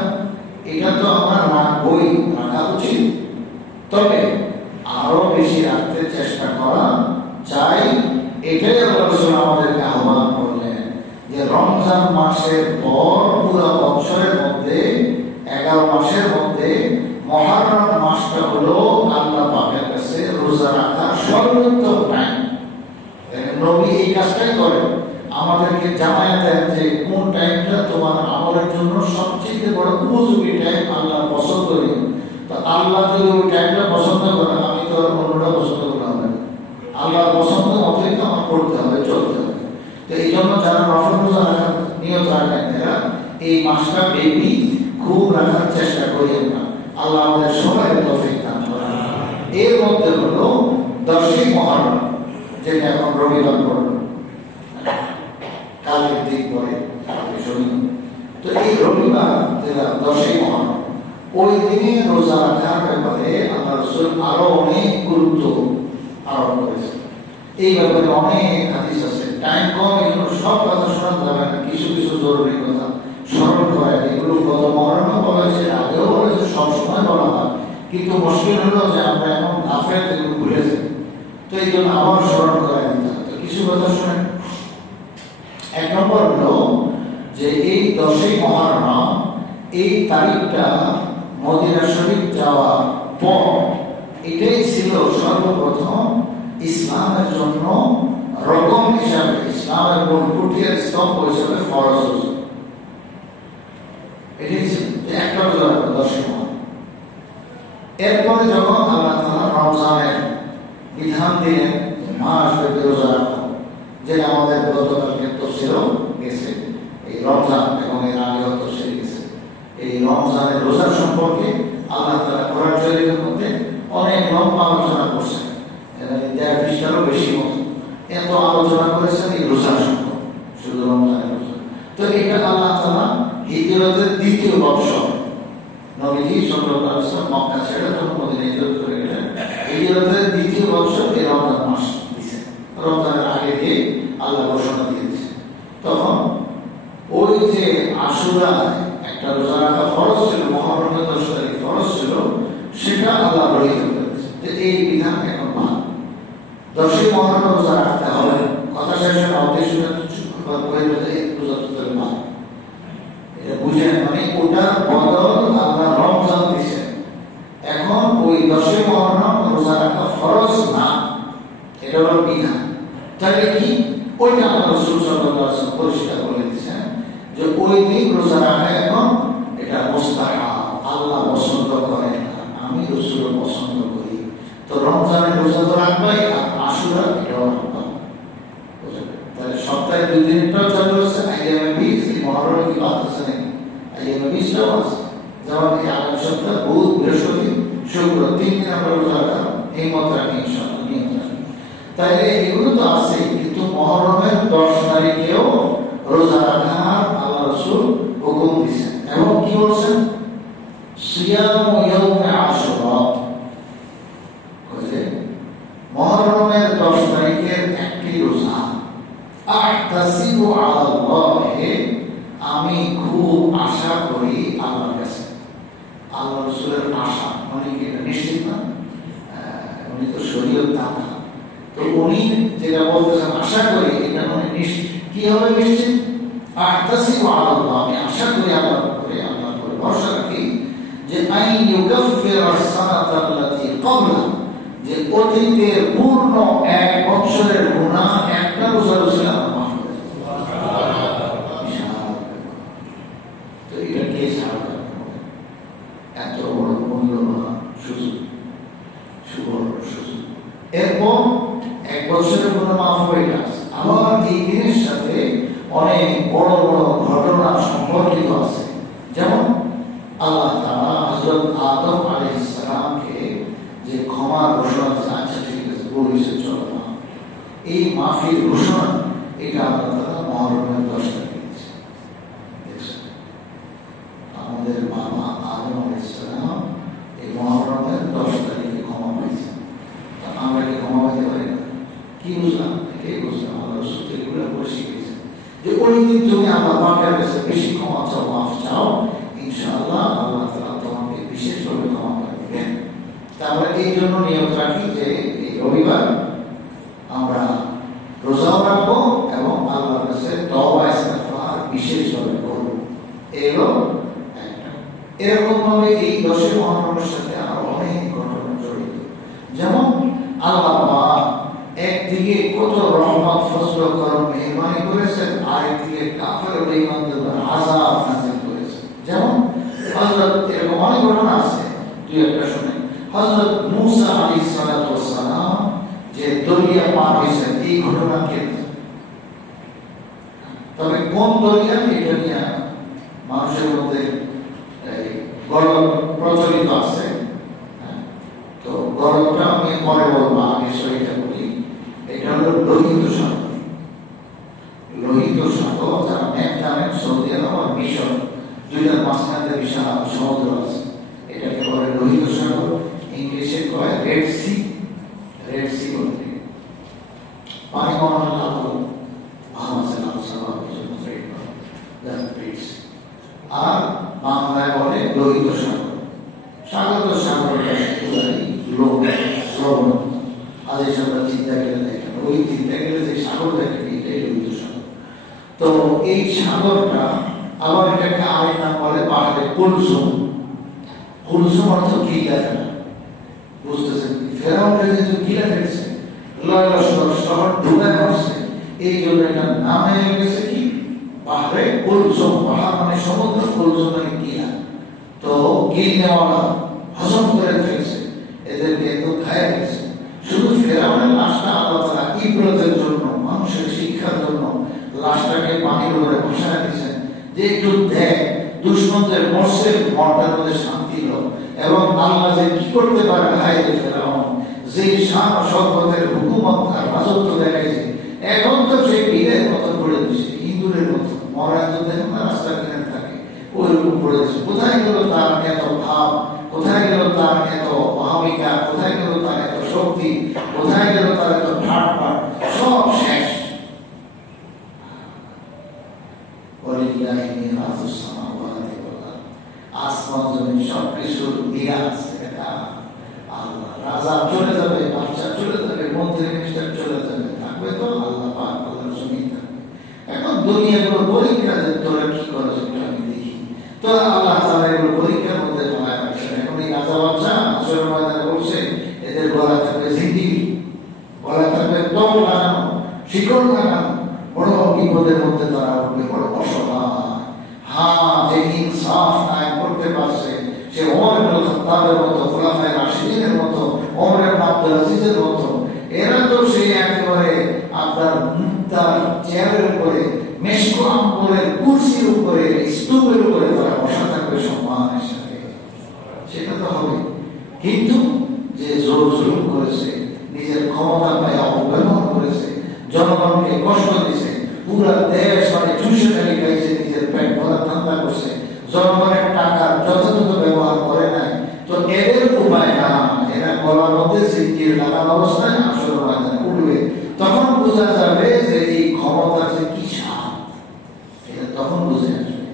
এটা তো আমরা রাখবই, রাখা উচিত, তবে আরো বেশি রাখতে চেষ্টা করা চাই। এটাই রাসূল আমাদেরকে আহ্বান করলেন যে রমজান মাসের পর পুরো বছরের মধ্যে 11 মাসের মধ্যে মুহররম মাসটা হলো আল্লাহ পাকের কাছে রোজা রাখার সর্বোত্তম টাইম। নবী এই কাজটাই করেন, আমাদেরকে জানায় দেন যে কোন টাইমটা তোমার আমলের জন্য সবচেয়ে বড় উপযোগী টাইম, আল্লাহ পছন্দ করে। তো আল্লাহ যদি ওই টাইমটা পছন্দ করে, আমি তো আর অন্যটা পছন্দ করতে হবে না, আল্লাহর পছন্দ মতোই তো আমার করতে হবে, চলতে হবে। তো এই জন্য যারা নফল রোজা রাখার নিয়ত রাখেন, এরা এই মাসটা বেবি খুব রাখার চেষ্টা করেন না। আল্লাহ আমাদের সবাই তৌফিক দান করেন। এর মধ্যে হলো 10ই মুহররম, যেটা এখন রবিবার পড়লো, কালকের দিন পরে শনিবার। তো এই রবিবার যেটা 10ই মুহররম, ওই দিনে রোজা রাখার ব্যাপারে আল্লাহ রাসূল আরো অনেক গুরুত্ব আরোপ করেছেন। এই ব্যাপারে অনেক হাদিস আছে, টাইম কম, এগুলো সব কথা শোনা যাবে না, কিছু কিছু জরুরি কথা স্মরণ করা। এগুলো গত মহরমে বলা হয়েছে, আগেও বলেছে, সবসময় বলা হয়, কিন্তু মুশকিল হলো যে আমরা এমন গাফেল, এগুলো ভুলে যাই। তো এই জন্য আবার স্মরণ করা দিতে হবে। কিছু কথা শুনেন। 1 নম্বর হলো যে এই 10ই মুহররম, এই তারিখটা মদিনা শরীফ যাওয়ার পর, এটাই ছিল সর্বপ্রথম ইসলামের জন্য রকম হিসাবে, ইসলামের মূল খুঁটির স্তম্ভ হিসাবে ফরজ রোজা। এটাই ছিল একটা রোজা 10ই মুহররম। এরপরে যখন আল্লাহ তাআলা রমজানের বিধান দিলেন, মাস ব্যাপী রোজা রাখা, যেটা আমাদের গতকালকে তাফসীরও গেছে, এই রমজান এবং এর আগেও তাফসীর গেছে। এই রমজানের রোজা সম্পর্কে আল্লাহ তাআলা কোরআন শরীফের মধ্যে অনেক লম্বা আলোচনা করছেন, এটা 1.5 পৃষ্ঠারও বেশি মতো এত আলোচনা করেছেন এই রোজা সম্পর্কে, শুধু রমজানের রোজা। তো এটা আল্লাহ তাআলা হিজরতের 2য় বছর, নবীজি সাল্লাল্লাহু আলাইহি ওয়াসাল্লাম মক্কা ছেড়ে যখন মদিনায় হিজরত করে গেলেন, হিজরতের 2য় বছর এই রমজান মাস দিয়েছেন। রমজানের আগে দিয়ে আল্লাহ ঘোষণা দিয়ে দিয়েছেন। তখন ওই যে আশুরা একটা রোজা রাখা ফরজ ছিল, মুহররমের 10 তারিখ ফরজ ছিল, সেটা আল্লাহ রহিত করেছে যে এই বিধান এখন বাদ, 10ই মুহররম রোজা রাখতে হবে। কথা শেষে উদ্দেশ্য রোজা তুলে বাদ, এটা বুঝেন, মানে ওটার বদল আল্লাহ রমজান দিয়েছেন। এখন ওই 10ই মুহররম রোজা রাখা ফরজ না, এটা হলো বিধান। তাহলে কি ওইটা আল্লাহ রাসূল সাল্লাল্লাহু আলাইহি ওয়াসাল্লাম পরিষ্কার বলে দিয়েছেন যে ওই দিন রোজা রাখা এখন এটা মুস্তাহাব, আল্লাহ পছন্দ করেন না, আমি রাসূল পছন্দ করি। তো রমজানের রোজা তো রাখবাই, আর আশুরা এটাও রাখবা। তাহলে সপ্তাহে 2 দিনটাও চালু হচ্ছে, আইয়ামে বীজ, এই মুহররম কি বাদ আছে নাকি? আইয়ামে বীজটাও আছে, যেমন এই আগামী সপ্তাহ বুধ, বৃহস্পতি, শুক্র 3 দিন আমরা রোজা রাখা এই মত রাখি ইনশাআল্লাহ, নিয়ত রাখি। তাইলে এগুলো তো আছে, কিন্তু মুহররমের 10 তারিখেও রোজা রাখার আল্লাহ রাসূল হুকুম দিয়েছেন। এবং কি বলছেন? সিয়ামু ইয়াউমে আশুরা, বুঝলেন? মুহররমের 10 তারিখের একটি রোজা, আহতাসিবু আলাল্লাহি, আমি খুব আশা করি আল্লাহর কাছে। আল্লাহ রাসূলের আশা মানে কি? এটা নিশ্চিত না, উনি তো শরীয়ত দাতা, তো উনি যেটা বলতেছেন আশা করি, এটা মানে নিশ্চিত। কি হবে নিশ্চিত? আহতাসিবু আলাল্লাহ, আমি আশা করি আল্লাহর উপরে, আল্লাহর উপরে ভরসা রাখি যে আই ইউকাফির আস-সানাতা আল্লাতী ক্বাবলা, যে অতীতের পূর্ণ 1 বছরের গুনাহ একটা রোজার উসিলা মাফ করে দেয়। সুবহানাল্লাহ। তো এটা কে ছাড়বে? এত বড় মূল্যবান সুযোগ, সুবর্ণ সুযোগ। এরপর 1 বছরের গুনাহ মাফ হয়ে গেছে। আবার এই দিনের সাথে অনেক বড় বড় ঘটনা সম্পর্কিত আছে, যেমন আল্লাহ তাআলা হযরত আদম আলাইহিস সালামকে যে ক্ষমা ঘোষণা দিয়েছেন, আচ্ছা ঠিক আছে বলেছে চলো না, এই মাফির ঘোষণা এটা আল্লাহ তাআলা মুহররমের 10 তারিখে দিয়েছেন। দেখছেন, আমাদের বাবা আদম আলাইহিস সালাম এই মুহররমের 10 তারিখে ক্ষমা পেয়েছেন। আমরা কি ক্ষমা পেতে পারি না? কি বুঝলাম? এটাই বুঝলাম, আল্লাহ রাসূল এগুলো বলে শিখিয়েছেন যে ওই দিন তুমি আল্লাহ পাকের কাছে বেশি ক্ষমা চাও, মাফ চাও, এই জন্য নিয়ত রাখি যে এই রবিবার আমরা রোজাও রাখবো এবং আল্লাহর কাছে তওবা ইস্তিগফার বিশেষভাবে করবো। এগুলো একটা। এরকম ভাবে এই 10 মহরমের সাথে আরো অনেক ঘটনা জড়িত। যেমন আল্লাহ পাক একদিকে কত রহমত ফজল করম মেহরবানি করেছেন, আরেকদিকে কাফের ও বেঈমানদের উপর আযাব নাযিল করেছেন। যেমন হযরত এরকম অনেক ঘটনা আছে, দুই একটা শুনে। হযরত মূসা আলাইহিস সালাতু ওয়াস সালাম যে দরিয়া পার হয়েছেন, এই ঘটনা কে, তবে কোন দরিয়া এটা নিয়ে মানুষের মধ্যে গল্প প্রচলিত আছে। তো গল্পটা আমি পরে বলবো, আগে সেটা বলি। এটা হলো লোহিত সাগর। লোহিত সাগর যারা ম্যাপ জানেন, সৌদি আরব আর মিশর দুইটার মাঝখানে বিশাল সমুদ্র আছে, এটাকে বলে লোহিত সাগর। ইংলিশে কয় রেড সি, রেড সি বলতে পানি কমানোর লাভ হলো আর বাংলায় বলে লোহিত সাগর। সাগর তো সাগরটা আজ আমরা চিন্তা করে দেখেন, ওই চিন্তা করে যে সাগর দেখেন এটাই লোহিত সাগর। তো এই সাগরটা আবার এটাকে আরেক নাম বলে পাহাড়ে কুলসুম। কুলসুম অর্থ গিলা ফেলা, বুঝতেছেন? ফেরাউনকে যেহেতু গিলা ফেলছে, শহর ডুবে পড়ছে, এই জন্য এটার নাম হয়ে গেছে কি পাহাড়ে কুলসুম। পাহাড় মানে সমুদ্র, কুলসুম মানে গিলা। তো গিল নেওয়ালা হজম করে ফেলছে, এদেরকে একটু খায় ফেলছে। শুধু ফেরাউনের লাশটা আল্লাহ তাআলা ইবরতের জন্য, মানুষের শিক্ষার জন্য লাশটাকে পানির উপরে ভাসায় দিয়েছেন, যে একটু দেখ দুশ্মনদের মরছে, মরটার মধ্যে শান্তি হলো। এবং আল্লাহ যে কি করতে পারে, হায় যে ফেরাউন যে শান শওকতের হুকুমত আর রাজত্ব দেখাইছে, এখন তো সেই বীরের মতো পড়ে দিচ্ছে, ইঁদুরের মতো। মরা তো দেখুন না রাস্তা কিনে থাকে, ওই রূপ পড়ে দিচ্ছে। কোথায় গেল তার এত ভাব, কোথায় গেল তার এত অহমিকা, কোথায় গেল তার এত শক্তি, কোথায় গেল তার এত ঠাটপাট, সব শেষ। আসমান জমিন সবকিছুর দিঘা আছে। আল্লাহ রাজা চলে যাবে, বাচ্চা চলে যাবে, মন্ত্রী মিনিস্টার চলে যাবে, থাকবে তো আল্লাহ পাক, আল্লাহর জমিন থাকবে। এখন দুনিয়াগুলো পরীক্ষা, তোরা কি করো সেটা আমি দেখি। তো আল্লাহ তাআলা এগুলো পরীক্ষার মধ্যে ফেলায় রাখছেন। এখন এই রাজা বাচ্চা আসর ময়দানে বলছে, এদের গলা থাকবে জিন্দি, গলা থাকবে দম লাগানো, শিকড় লাগানো, বড় বিপদের মধ্যে তারা উঠবে, বড় অসহায়। হ্যাঁ, যে ইনসাফ কায়েম করতে পারছে, সে ওমর ইবনে খাত্তাবের মতো, খুলাফায়ে রাশিদিনের মতো, ওমর ইবনে আব্দুল আজিজের মতো, এরা তো সেই একেবারে আপনার মুক্তার চেয়ারের উপরে, মেশকো আম্বরের কুরসির উপরে, স্তূপের উপরে তারা বসা থাকবে সম্মানের সাথে। সেটা তো হবে। কিন্তু যে জোর জুলুম করেছে, নিজের ক্ষমতা পায় অপব্যবহার করেছে, জনগণকে কষ্ট দিয়েছে, পুরা দেশ মানে চুষে ফেলে গেছে, নিজের পেট ভরার ধান্দা করছে, জনগণের টাকার যথাযথ ব্যবহার করে নাই, তো এদের উপায় না, এরা গলার মধ্যে সিদ্ধির লাগানো অবস্থায় আসল ময়দানে উঠবে। তখন বোঝা যাবে যে এই ক্ষমতার যে কি স্বাদ, এটা তখন বুঝে আসবে।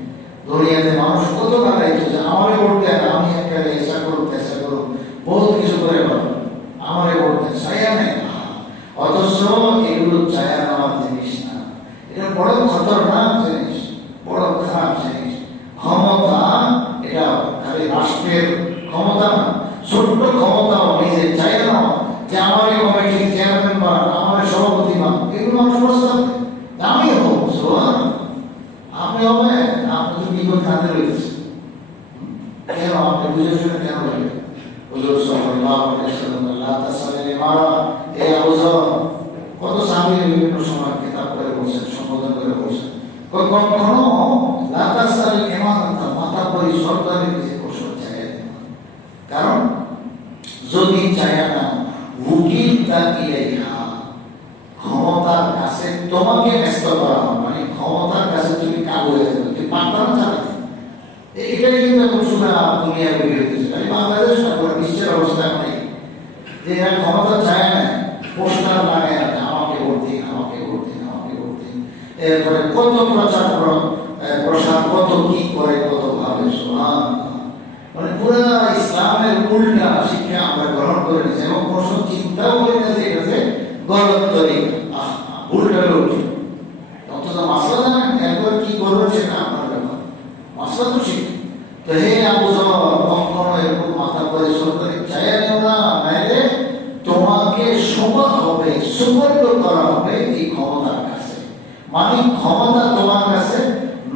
দুনিয়াতে মানুষ কত দাঁড়াইছে যে আমারে ভোট দেন, আমি একটা এসা করুক তেসা করুক, বহুত কিছু করে পাবো, আমারে ভোট দেন, চাইয়া নেই। অথচ এগুলো চায়া নেওয়ার জিনিস না, এটা বড় খতরনাক জিনিস, বড় খারাপ জিনিস। ক্ষমতা এটা খালি রাষ্ট্রের ক্ষমতা না, ছোট্ট ক্ষমতাও নিজে চাই না যে আমার এই কমিটির চেয়ারম্যান বা আমার সভাপতি বা এগুলো মানুষ প্রস্তাব আমি হোক, আপনি হবে, আপনি তো বিপদ কাঁদে রয়েছে। কেন আপনি বুঝে শুনে কেন বলবেন? হুজুর সাল্লাল্লাহু আলাইহি ওয়াসাল্লাম মারা এই আলোচনা কত সাহাবী বিভিন্ন সময় কিতাব করে বলছেন, সম্বোধন করে বলছেন, কখনো লাতাসাল ইমানত মাথা পরি সরকারের যে কৌশল চায় না। কারণ যদি চায় না উকিল তা ইলাইহা, ক্ষমতার কাছে তোমাকে ব্যস্ত করা হবে, মানে ক্ষমতার কাছে তুমি কাবু হয়ে যাবে, তুমি পারতাম চালাতে। এটাই কিন্তু এখন শুনে দুনিয়া বেরিয়ে হয়েছে। বাংলাদেশ বিশ্বের অবস্থা নেই যে এরা ক্ষমতা চায় না, পোস্টার লাগায় না, আমাকে ভোট দিন, আমাকে ভোট দিন, আমাকে ভোট দিন। এরপরে কত প্রচার প্রসার, কত কি করে, কত ভাবে। মানে পুরো ইসলামের উল্টা শিক্ষা আমরা গ্রহণ করে নিয়েছি এবং কোনো চিন্তাও করে নিয়েছে এটা যে গলত তরিকা উল্টা উল্টি। অথচ মাসলা জানেন একবার কি করবেন সেটা আপনার ব্যাপার, মাসলা তো শিখ। তো হে আবু যর, কখনো এরকম মাথা করে সরকারি চাইয়া নেও না, নাইলে তোমাকে শোভা হবে, সুবর্ণ করা হবে এই ক্ষমতার কাছে। মানে ক্ষমতা তোমার কাছে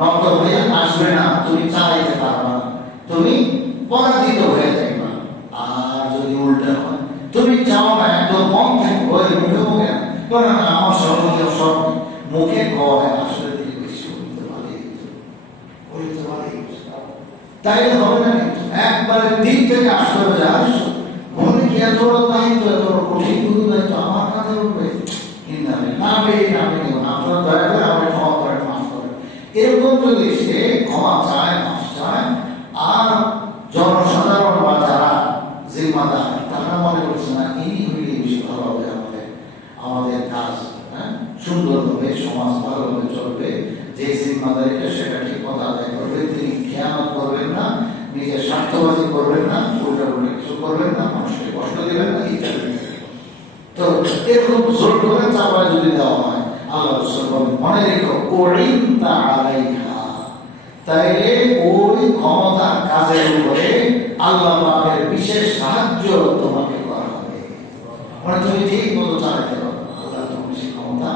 নত হয়ে আসবে না, তুমি চালাইতে পারবে না, তুমি পরাজিত হয়ে যাবে। আর যদি উল্টা হয়, তুমি চাও না একদম মন থেকে হয়ে মুখে মুখে না, আমার সর্বকে সব মুখে কয় আসলে তিনি বেশি বলতে পারে, তাই হবে না। কিন্তু একবারে দিন থেকে আসতে হবে, আসো মনে কি এত বড় দায়িত্ব, এত বড় কঠিন গুরু দায়িত্ব আমার কাছে উঠবে না, আপনার দয়া করে আমার ক্ষমা করেন, মাফ করেন। এরকম যদি সে ক্ষমা চায়, মাফ চায়, আর জনসাধারণ বা যারা জিম্মাদার তারা মনে করছে না ইনি হইলে বেশি ভালো হবে, আমাদের কাজ সুন্দর হবে, সমাজ ভালোভাবে চলবে, যে জিম্মাদারিটা সেটা ঠিক মতো আদায় করবে, তিনি খেয়ানত করবেন না, নিজের স্বার্থবাদী করবেন না, উল্টা উল্টা কিছু করবেন না, মানুষকে কষ্ট দেবেন না ইত্যাদি। তো এরকম জোর করে চাপায় যদি দেওয়া হয়, আল্লাহ রাসূল বলেন মনে রেখো উইনতা আলাইহা, তাইলে ওই ক্ষমতার কাজের উপরে আল্লাহ পাকের বিশেষ সাহায্য তোমাকে করা হবে। মানে তুমি ঠিক মতো চালাতে পারবে, আল্লাহ তোমাকে সেই ক্ষমতা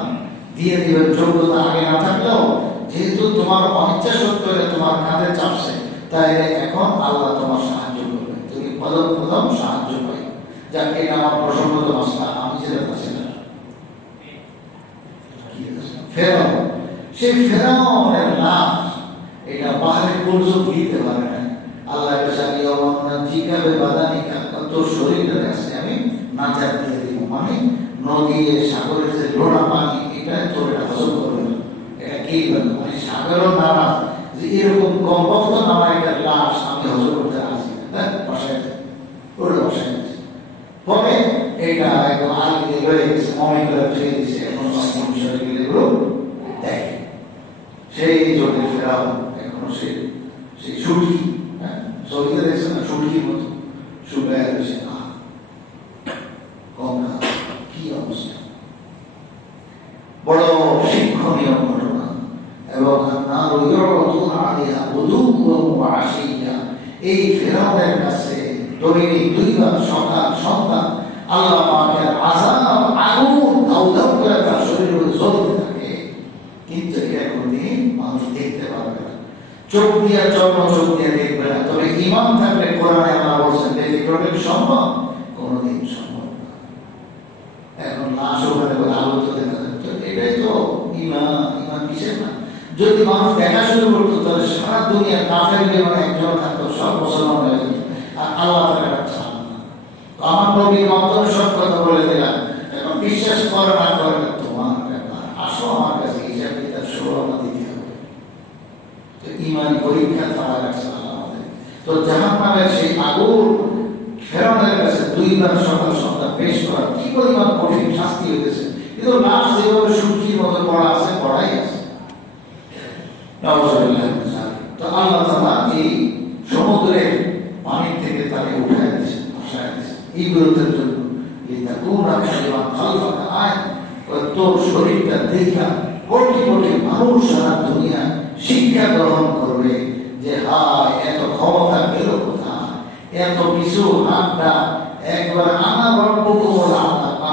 দিয়ে দিবেন। যোগ্যতা আগে না থাকলেও যেহেতু তোমার অনিচ্ছা সত্ত্বেও তোমার কাঁধে চাপছে, তাই এখন আল্লাহ তোমার সাহায্য করবে, তুমি পদম পদম সাহায্য পাই। যাক, এটা আমার প্রসঙ্গত মাসলা, আমি যেটা পাচ্ছিলাম ফেরাও, সেই ফেরাওনের লাশ এটা পাহাড়ে পর্যন্ত দিতে পারে না। আল্লাহ জিজ্ঞাবে বাদানিকা, তোর শরীরটা আছে আমি নাচার দিয়ে দিব, মানে নদী সাগরের যে লোড়া পানি এটা তোর এটা হজম করবে না, এটা কি বলে, মানে সাগরও নানা যে এরকম কমপক্ত নামা একটা লাশ আমি হজম করতে আসি, বসাই ওটা বসাই দিচ্ছে। পরে এটা একদম আগে রয়ে গেছে, মমি করে ফিরে দিচ্ছে, এখন এগুলো দেখে সেই জন্য ফেরাও এখনো সেই সুটকি, ছবিতে দেখছে না, সুটকির মতো শুকায় রয়েছে। কি অবস্থা, বড় শিক্ষণীয় ঘটনা। এবং এই ফেরাউনের কাছে দৈনিক 2 বার সকাল সন্ধ্যা আল্লাহ পাকের আযাব আগুন দাউ দাউ করে তার শরীরে জ্বলতে থাকে, কিন্তু এটা কোনদিন মানুষ দেখতে পারবে না, চোখ দিয়ে চোখ দিয়ে দেখবে না। তবে ঈমান থাকলে কোরআনে আল্লাহ বলেছেন দেখতে সম্ভব, কোনদিন সম্ভব না। এখন লাশ ওখানে বলে আলো তো দেখা যাচ্ছে, এটাই তো ঈমান কিসের না। যদি মানুষ দেখা শুরু করতো তাহলে সারা দুনিয়া কাফের বেঈমান একজন থাকতো, সব মুসলমান হয়ে যেত, আর আল্লাহ তাআলা চান না। আমার নবীর মাধ্যমে সব কথা বলে দিলাম, এখন বিশ্বাস করে না করে তোমার ব্যাপার, আসো আমার কাছে হিসাব কিতাব সরলতা দিতে হবে। তো ঈমানি পরীক্ষা তারা রাখছে আমাদের। তো জাহান্নামের সেই আগুন ফেরাউনের কাছে 2 বার সকাল সন্ধ্যা পেশ করা কি পরিমাণ কঠিন শাস্তি হয়েছে, কিন্তু লাশ যেভাবে সুখীর মতো পড়া আছে, পড়াই আছে। তো আল্লাহ তাআলা এই সমুদ্রের পানি থেকে তাকে উঠায় দিয়েছে, বসায় দিয়েছে এই বিরোধের জন্য। তোর শরীরটা দেখা কোটি কোটি মানুষ সারা দুনিয়া শিক্ষা গ্রহণ করবে যে হায় এত ক্ষমতা গেল কোথায়, এত কিছু হাতটা একবার আমার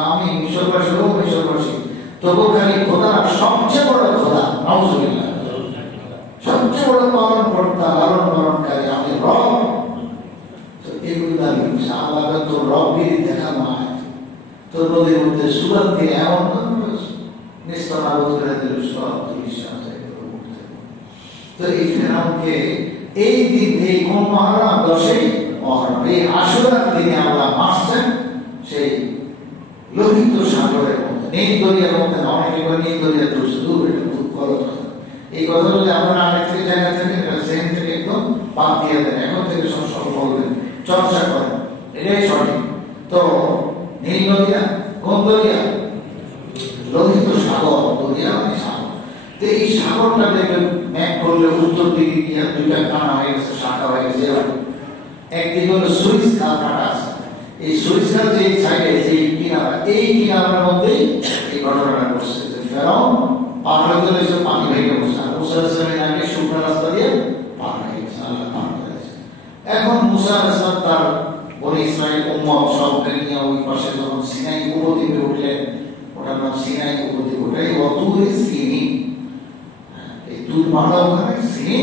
আমি মিশরবাসী হোক মিশরবাসী, তবু খালি খোদা সবচেয়ে বড় খোদা, নাউজুবিল্লাহ, সবচেয়ে বড় পালন কর্তা, লালন পালনকারী আমি রব। তো এগুলো দাবি করছে আল্লাহ তোর রব্বির দেখা নয়, তোর নদীর মধ্যে সুরাত দিয়ে এমন নিস্তরা করে দিল সব বিশ্বাস। তো এই ফেরাউনকে এই দিন, এই কোন মহরম 10ই মহরম, এই আশুরার দিনে আল্লাহ মারছেন সেই লোহিত সাগরের মধ্যে, নীল দরিয়ার মধ্যে। অনেকে নীল দরিয়া দোষ দূর, এটা খুব গলত কথা। এই কথা যদি আপনারা আগে থেকে জায়গা থেকে সেখান থেকে একদম বাদ দিয়ে দেন, এখন থেকে সব বলবেন, চর্চা করেন, এটাই সঠিক। তো নীল দরিয়া কোন দরিয়া? লোহিত সাগর, দরিয়া মানে সাগর। তো এই সাগরটা দেখবেন ম্যাপ করলে উত্তর দিকে গিয়ে 2টা কানা হয়ে গেছে, শাখা হয়ে গেছে, একদিকে হলো সুইচ খাল কাটা আছে, এই সুইচ খাল যে সাইডে যে কিনারা, এই কিনারার মধ্যেই এই ঘটনাটা ঘটছে যে ফেরাউন পার হইতে হয়েছে পানি ভেঙে বসে, আর মুসা আলাইহিস আগে শুকনো রাস্তা দিয়ে পার হয়ে গেছে, আল্লাহ পার করে দিয়েছে। এখন মুসা আলাইহিস তার বনি ইসরাইল উম্মত সবকে নিয়ে ওই পাশে যখন সিনাই উপদ্বীপে উঠলেন, ওটার নাম সিনাই উপদ্বীপ, ওটাই অতুরে সিনি, এই তুর পাহাড় ওখানে, সিনি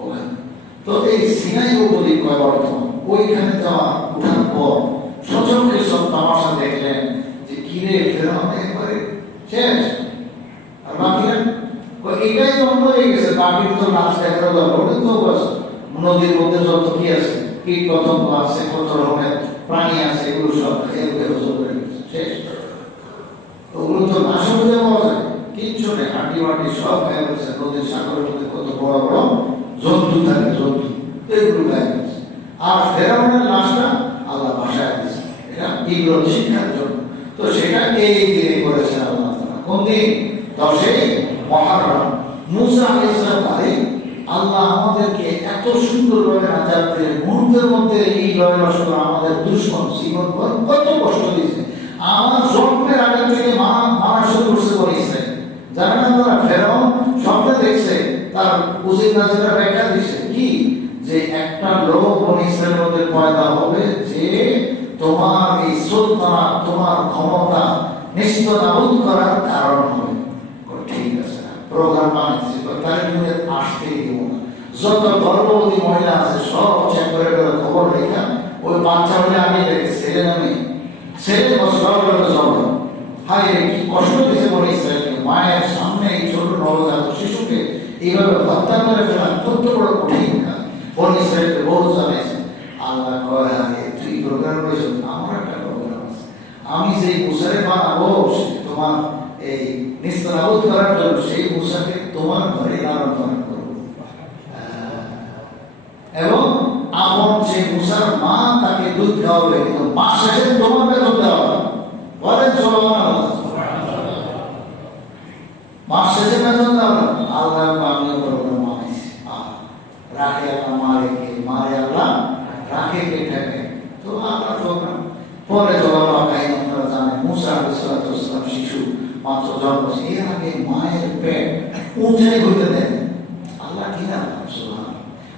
ওখানে। তো এই সিনাই উপদ্বীপ কয় বর্তমান ওইখানে যাওয়া উঠার পর সচক্ষে সব তামাশা দেখলেন যে কিরে ফেরাউন একবারে শেষ, আর বাকিরা এটাই অন্য হয়ে গেছে, বাকির তো লাশ দেখার দরকার, ওটা তো বাস নদীর মধ্যে যত কি আছে, কীট পতঙ্গ আছে, কত রকমের প্রাণী আছে, এগুলো সব শেষ। ওগুলো তো নাশক হয়ে পাওয়া যায়, কিচ্ছু নেই, হাঁটি মাটি সব গায়ে গেছে। নদীর সাগরের মধ্যে কত বড় বড় জন্তু থাকে, জন্তু এগুলো গায়ে গেছে। আর ফেরাউনের লাশটা আল্লাহ ভাষায় দিয়েছে, এটা বিগ্রহ শিক্ষার জন্য। তো সেটা এই দিনে করেছেন আল্লাহ তাআলা। কোন দিন? 10ই মুহররম। মুসা আলাইহিস সালাম আল্লাহ আমাদেরকে এত সুন্দরভাবে নাজাত দিয়ে মুহূর্তের মধ্যে এই লড়াই আমাদের দুশ্মন জীবন কত কষ্ট দিয়েছে। আমার জন্মের আগে থেকে মারা শুরু করছে বলে ইসরায়েল, জানেন আপনারা? ফেরাউন স্বপ্নে দেখছে, তার উজির নাজিরা ব্যাখ্যা দিচ্ছে কি, যে একটা লোক বনি ইসরায়েলের মধ্যে পয়দা হবে যে তোমার এই সুলতানা, তোমার ক্ষমতা নিস্তানাবুদ করার কারণ হবে। ঠিক আছে, প্রোগ্রাম বানাচ্ছি, তাহলে তুমি আসতে দিব না। যত গর্ভবতী মহিলা আছে সব চেক করে খবর রেখা, ওই বাচ্চা হলে আমি ছেলে নামে ছেলে সব জন্ম। হায় কি কষ্ট দিয়েছে বলে ইসরায়েলকে, মায়ের সামনে এই ছোট নবজাতক শিশুকে এইভাবে হত্যা করে ফেলা অত্যন্ত বড় কঠিন কাজ। বলে ইসরায়েলকে বহু জানাইছে। আল্লাহ কয়, আরে তুই প্রোগ্রাম করেছ, আমার একটা প্রোগ্রাম আছে, আমি যেই মুসারে বানাবো তোমার এই নিস্তানাবুদ করার জন্য, সেই মুসাকে তোমার ঘরে লালন পালন করবো, এবং আপন সেই মুসার মা তাকে দুধ খাওয়াবে, কিন্তু মাস শেষে তোমার বেতন দেওয়া হবে। বলেন সুবহানাল্লাহ। মাস শেষে বেতন দেওয়া হবে। আল্লাহ আমিও প্রোগ্রাম বানাইছি, রাখে আল্লাহ মারে আল্লাহ রাখে কে থাকে, তো আল্লাহ প্রোগ্রাম। পরে তো আল্লাহ কাহিনী আপনারা জানেন, মুসা আলাইহিস সালাম শিশু মাত্র জন্ম, এর আগে মায়ের পেট উঁচাই হইতে দেন আল্লাহ, কিনা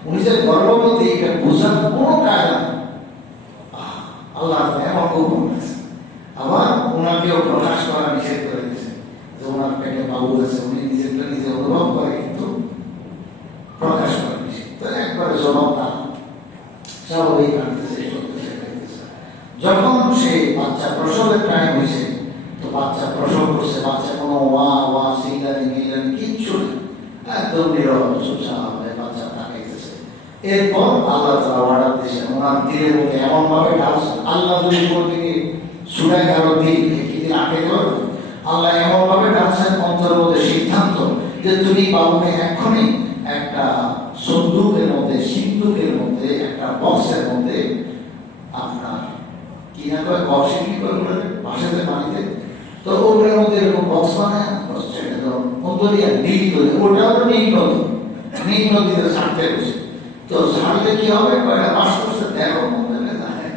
উনি যে গর্ভবতী এটা বোঝার কোনো কাজ না, আল্লাহ এমন হুকুম আছে। আবার ওনাকেও প্রকাশ করা নিষেধ করে দিয়েছে, যে ওনার পেটে বাবু আছে, উনি নিজেরটা নিজে অনুভব করে কিন্তু প্রকাশ করে নিষেধ। তো একবারে জবাব না, স্বাভাবিক আনতেছে, যখন সেই বাচ্চা প্রসবের টাইম হয়েছে, তো বাচ্চা প্রসব করছে, বাচ্চা কোনো ওয়া সিঙ্গারি মিলানি কিচ্ছু একদম নীরব চুপচাপ বাচ্চা তাকাইতেছে। এরপর আল্লাহ তাআলা অর্ডার দিয়েছেন, ওনার দিলের মধ্যে এমন ভাবে ঢালছেন, আল্লাহ যদি কোন দিকে সুরায় কারো দিন একদিন আগে করবে, আল্লাহ এমন ভাবে ঢালছেন অন্তরের মধ্যে সিদ্ধান্ত যে তুমি বাবুকে এক্ষুনি একটা সন্দুকের মধ্যে, সিন্ধুকের মধ্যে, একটা বক্সের মধ্যে আপনার কি না করে বক্সে কি করবে বাসাতে পানিতে, তো ওগুলোর মধ্যে এরকম বক্স বানায় নীল নদী, ওটাও নীল নদী, নীল নদীতে ছাড়তে গেছে। তো ছাড়লে কি হবে, বাস করছে 13 মধ্যে যায়,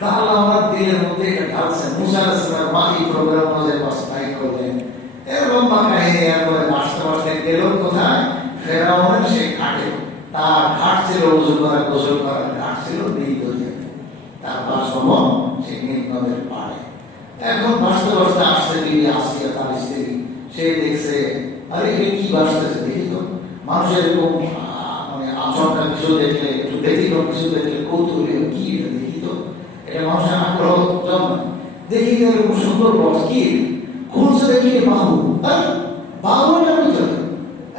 তাহলে আমার দিলের মধ্যে এটা ঢালছে। মুসা আলাইহিস সালাম মাহি প্রোগ্রাম মধ্যে বাস্তবায়ন করলেন, এরকম কাহিনী। এরপরে বাঁচতে বাঁচতে গেল কোথায়, ফেরাউনের সেই ঘাটে। তার ঘাট ছিল ওযু করা, গোসল করার ঘাট ছিল নীল নদী, তার বাসভবন সেই নীল নদীর পাড়ে। এখন বাঁচতে বাঁচতে আসছে দিদি আসিয়া, তার স্ত্রী, সে দেখছে আরে এ কি বাঁচতেছে, দেখি তো মানুষের এরকম মানে আচরণটা কিছু দেখলে, একটু ব্যতিক্রম কিছু দেখলে কৌতূহলী কি দেখি তো, এটা মানুষের আগ্রহ জন্ম। দেখি এরকম সুন্দর বক্স, কি খুলছে, দেখি বাবু, বাবুটা ভিতরে